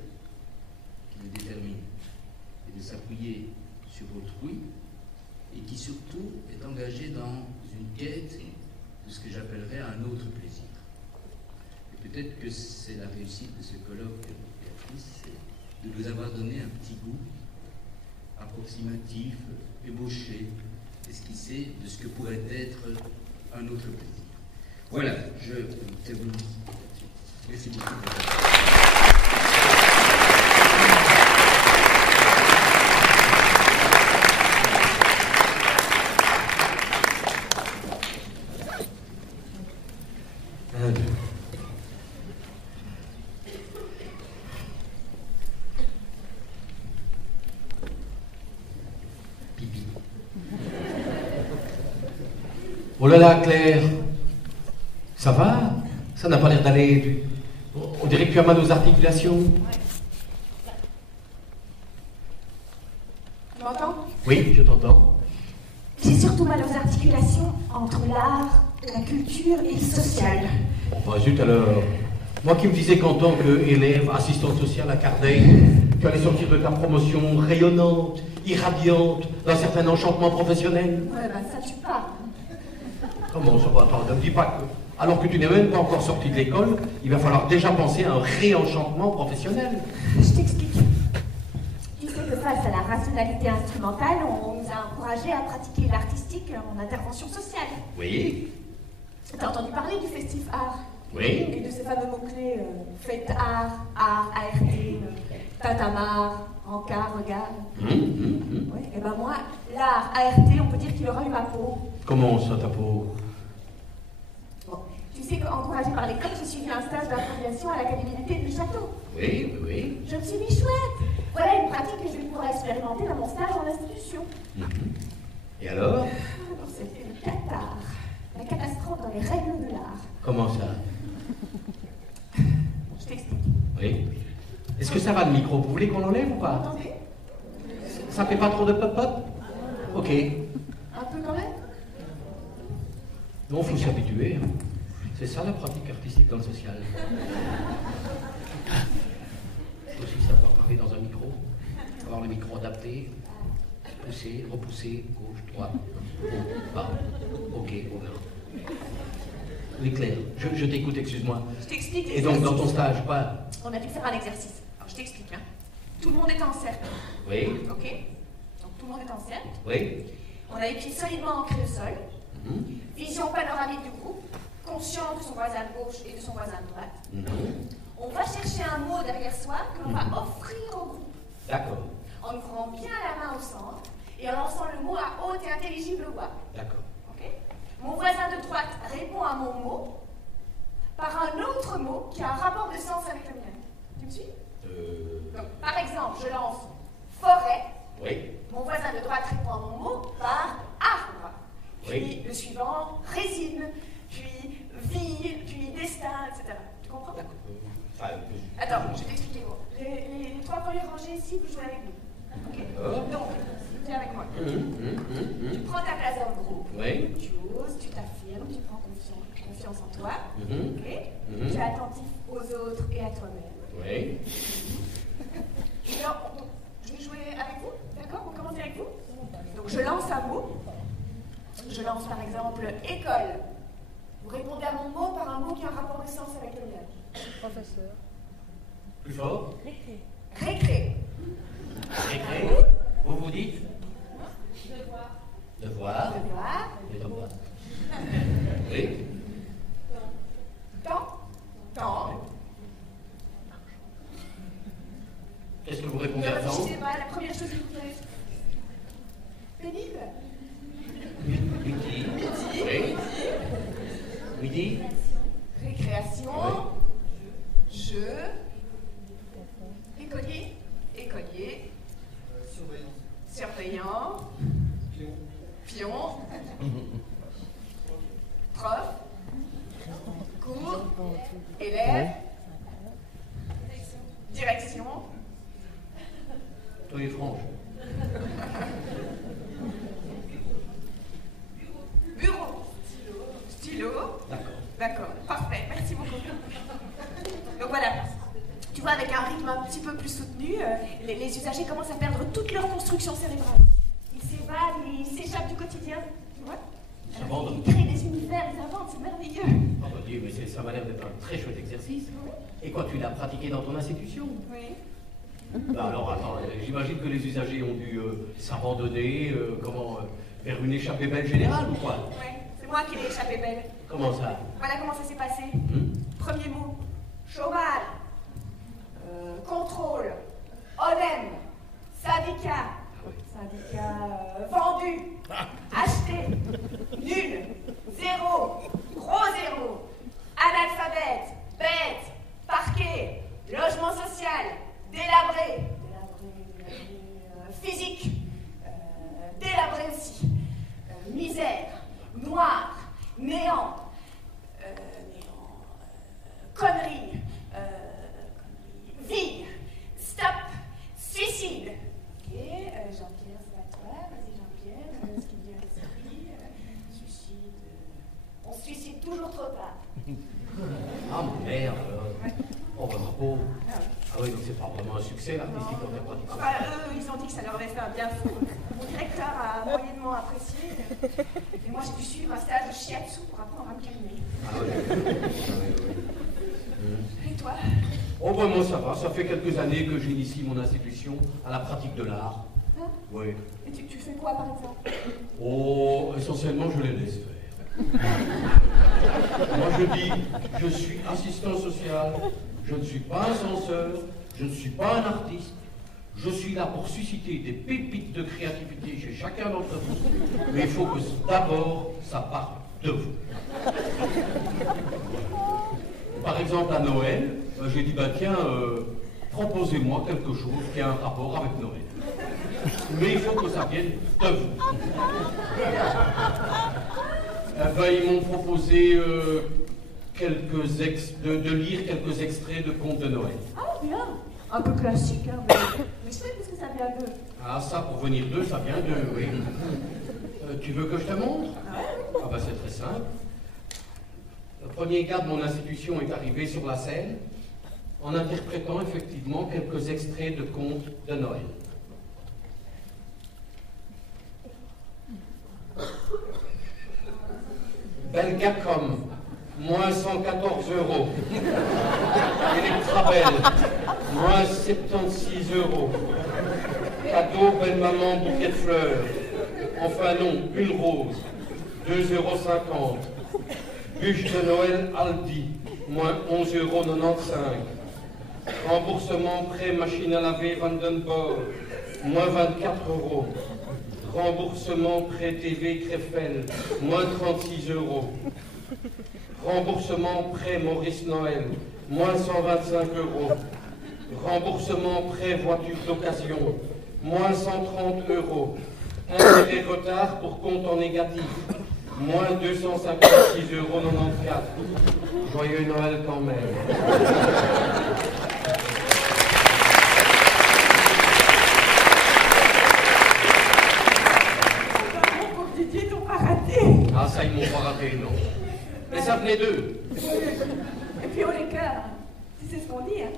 qui le déterminent et de s'appuyer sur autrui, et qui surtout est engagé dans une quête de ce que j'appellerais un autre plaisir. Et peut-être que c'est la réussite de ce colloque, Béatrice, c'est de nous avoir donné un petit goût approximatif, ébauché, esquissé de ce que pourrait être un autre plaisir. Voilà, je termine. Merci beaucoup. Oh là là, Claire. Ça va? Ça n'a pas l'air d'aller. On dirait que tu as mal aux articulations. Tu m'entends? Oui, je t'entends. J'ai surtout mal aux articulations entre l'art, la culture et le social. Bon, bah zut alors. Moi qui me disais qu'en tant qu'élève, assistante sociale à Cardeil, tu allais sortir de ta promotion rayonnante, irradiante, d'un certain enchantement professionnel. Ouais, bah ça tu parles. Comment ça va? Attends, ne me dis pas que, alors que tu n'es même pas encore sorti de l'école, il va falloir déjà penser à un réenchantement professionnel. Je t'explique. Tu sais que face à la rationalité instrumentale, on nous a encouragés à pratiquer l'artistique en intervention sociale. Oui. T'as entendu parler du festif art? Oui. Et de ces fameux mots-clés fête art, ART, tintamarre, encart, regard. Ouais, et ben moi, l'art, ART, on peut dire qu'il aura eu ma peau. Comment ça, ta peau? Bon, tu sais qu'encouragée par l'école, j'ai suivi un stage d'improvisation à l'Académie d'été du Château. Oui, oui, oui. Je me suis dit chouette. Voilà une pratique que je vais pouvoir expérimenter dans mon stage en institution. Et alors? Alors c'était le cathare. La catastrophe dans les règles de l'art. Comment ça? Je t'explique. Oui. Est-ce que ça va le micro? Vous voulez qu'on l'enlève ou pas? Vous entendez? Ça fait pas trop de pop-pop? Ok. Un peu quand même? Non, faut s'y habituer. Hein. C'est ça la pratique artistique dans le social. Faut aussi savoir parler dans un micro, avoir le micro adapté, pousser, repousser, gauche, droite, haut, bas. Ok, on verra. Oui, Claire, je t'écoute, excuse-moi. Je t'explique. Et donc, dans ton stage, quoi? On a dû faire un exercice. Alors, je t'explique. Hein. Tout le monde était en cercle. Oui. Ok? Donc, tout le monde est en cercle. Oui. On a les pieds solidement ancrés au sol. Vision panoramique du groupe. Conscient de son voisin de gauche et de son voisin de droite. On va chercher un mot derrière soi que l'on va offrir au groupe. D'accord. En ouvrant bien la main au centre et en lançant le mot à haute et intelligible voix. D'accord. Ok? Mon voisin de droite répond à mon mot par un autre mot qui a un rapport de sens avec le mien. Tu me suis? Donc, par exemple, je lance forêt. Oui. Mon voisin de droite répond à mon mot par arbre. Puis Oui. le suivant, résine, puis ville, puis destin, etc. Tu comprends? Attends, je vais t'expliquer. Les trois premières rangées ici, vous jouez avec nous. Ok? Donc, viens avec moi. Tu prends ta place dans le groupe. Oui. Tu oses, tu t'affirmes, tu prends confiance en toi. Mhm. Ok? Mhm. Tu es attentif aux autres et à toi-même. Oui. Alors, je vais jouer avec vous, d'accord? On commence avec vous. Donc, je lance un mot. Je lance par exemple école. Vous répondez à mon mot par un mot qui a un rapport de sens avec le mien. Professeur. Plus fort. Récré. Récré. Récré. Vous vous dites? Devoir. Devoir. Devoir. Et devoir. Oui. Temps. Temps. Qu'est-ce que vous répondez Ne à temps? réfléchissez pas, la première chose qui vous plaît. Pénible. Midi. Oui. Midi. Récréation. Oui. Jeu. Écolier. Écolier. Surveillant. Pion. Prof. Cours. Élève. Direction. Toi, les franges. Bureau. Stylo. D'accord. D'accord, parfait, merci beaucoup. Donc voilà, tu vois, avec un rythme un petit peu plus soutenu, les usagers commencent à perdre toute leur construction cérébrale. Ils s'évadent, ils s'échappent du quotidien, tu vois. S'inventent. Ils créent des univers, ils inventent, c'est merveilleux. Ah bah dis, mais ça m'a l'air d'être un très chouette exercice. Et quoi, tu l'as pratiqué dans ton institution? Oui. Bah alors, attends, j'imagine que les usagers ont dû s'abandonner, vers une échappée belle générale ou quoi? Oui, c'est moi qui l'ai échappé belle. Comment ça? Voilà comment ça s'est passé. Premier mot, chômage, contrôle, ODEM, syndicat, vendu, acheté, nul, zéro, gros zéro, analphabète, bête, parquet, logement social, délabré, physique, délabré aussi, misère, noir, néant, connerie, vie, stop, suicide. Ok, Jean-Pierre, c'est à toi. Vas-y, Jean-Pierre, ce qui vient à l'esprit. Suicide. On se suicide toujours trop tard. Ah merde. Oh, bah, ma pauvre. Ah oui, donc c'est pas vraiment un succès l'artistique en pratique. Enfin, eux, ils ont dit que ça leur avait fait un bien fou. Mon directeur a moyennement apprécié. Et moi, j'ai dû suivre un stage de shiatsu pour apprendre à me calmer. Ah oui. Et toi? Oh, bah, moi ça va. Ça fait quelques années que j'initie mon institution à la pratique de l'art. Hein? Oui. Et tu fais quoi, par exemple? Oh, essentiellement, je les laisse faire. Moi, je dis, je suis assistant social, je ne suis pas un censeur, je ne suis pas un artiste. Je suis là pour susciter des pépites de créativité chez chacun d'entre vous. Mais il faut que d'abord, ça parte de vous. Par exemple, à Noël, j'ai dit, bah tiens, proposez-moi quelque chose qui a un rapport avec Noël. Mais il faut que ça vienne de vous. Ils m'ont proposé de lire quelques extraits de contes de Noël. Ah, bien. Un peu classique, hein, mais je sais parce que ça vient d'eux. Ah, ça, pour venir d'eux, ça vient d'eux, oui. Tu veux que je te montre? Ah, bah c'est très simple. Le premier gars de mon institution est arrivé sur la scène en interprétant effectivement quelques extraits de contes de Noël. Belgacom, moins 114 €. Electrabel, moins 76 €. Cadeau, belle maman, bouquet de fleurs. Enfin non, une rose, 2,50 €. Bûche de Noël Aldi, moins 11,95 €. Remboursement prêt machine à laver Vandenborg, moins 24 €. Remboursement prêt TV Krefel, moins 36 €. Remboursement prêt Maurice Noël, moins 125 €. Remboursement prêt voiture d'occasion, moins 130 €. Intérêt retard pour compte en négatif, moins 256,94 €. Joyeux Noël quand même. Ah, ça, ils m'ont pas raté, non. Mais ça venait d'eux. Et puis, on les cœurs. Tu sais ce qu'on dit, hein?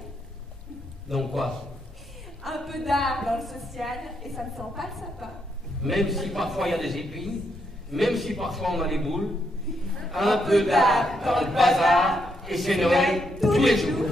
Donc quoi? Un peu d'art dans le social, et ça ne sent pas le sapin. Même si parfois il y a des épines, même si parfois on a les boules, un peu d'art dans le bazar, et c'est Noël tous les jours.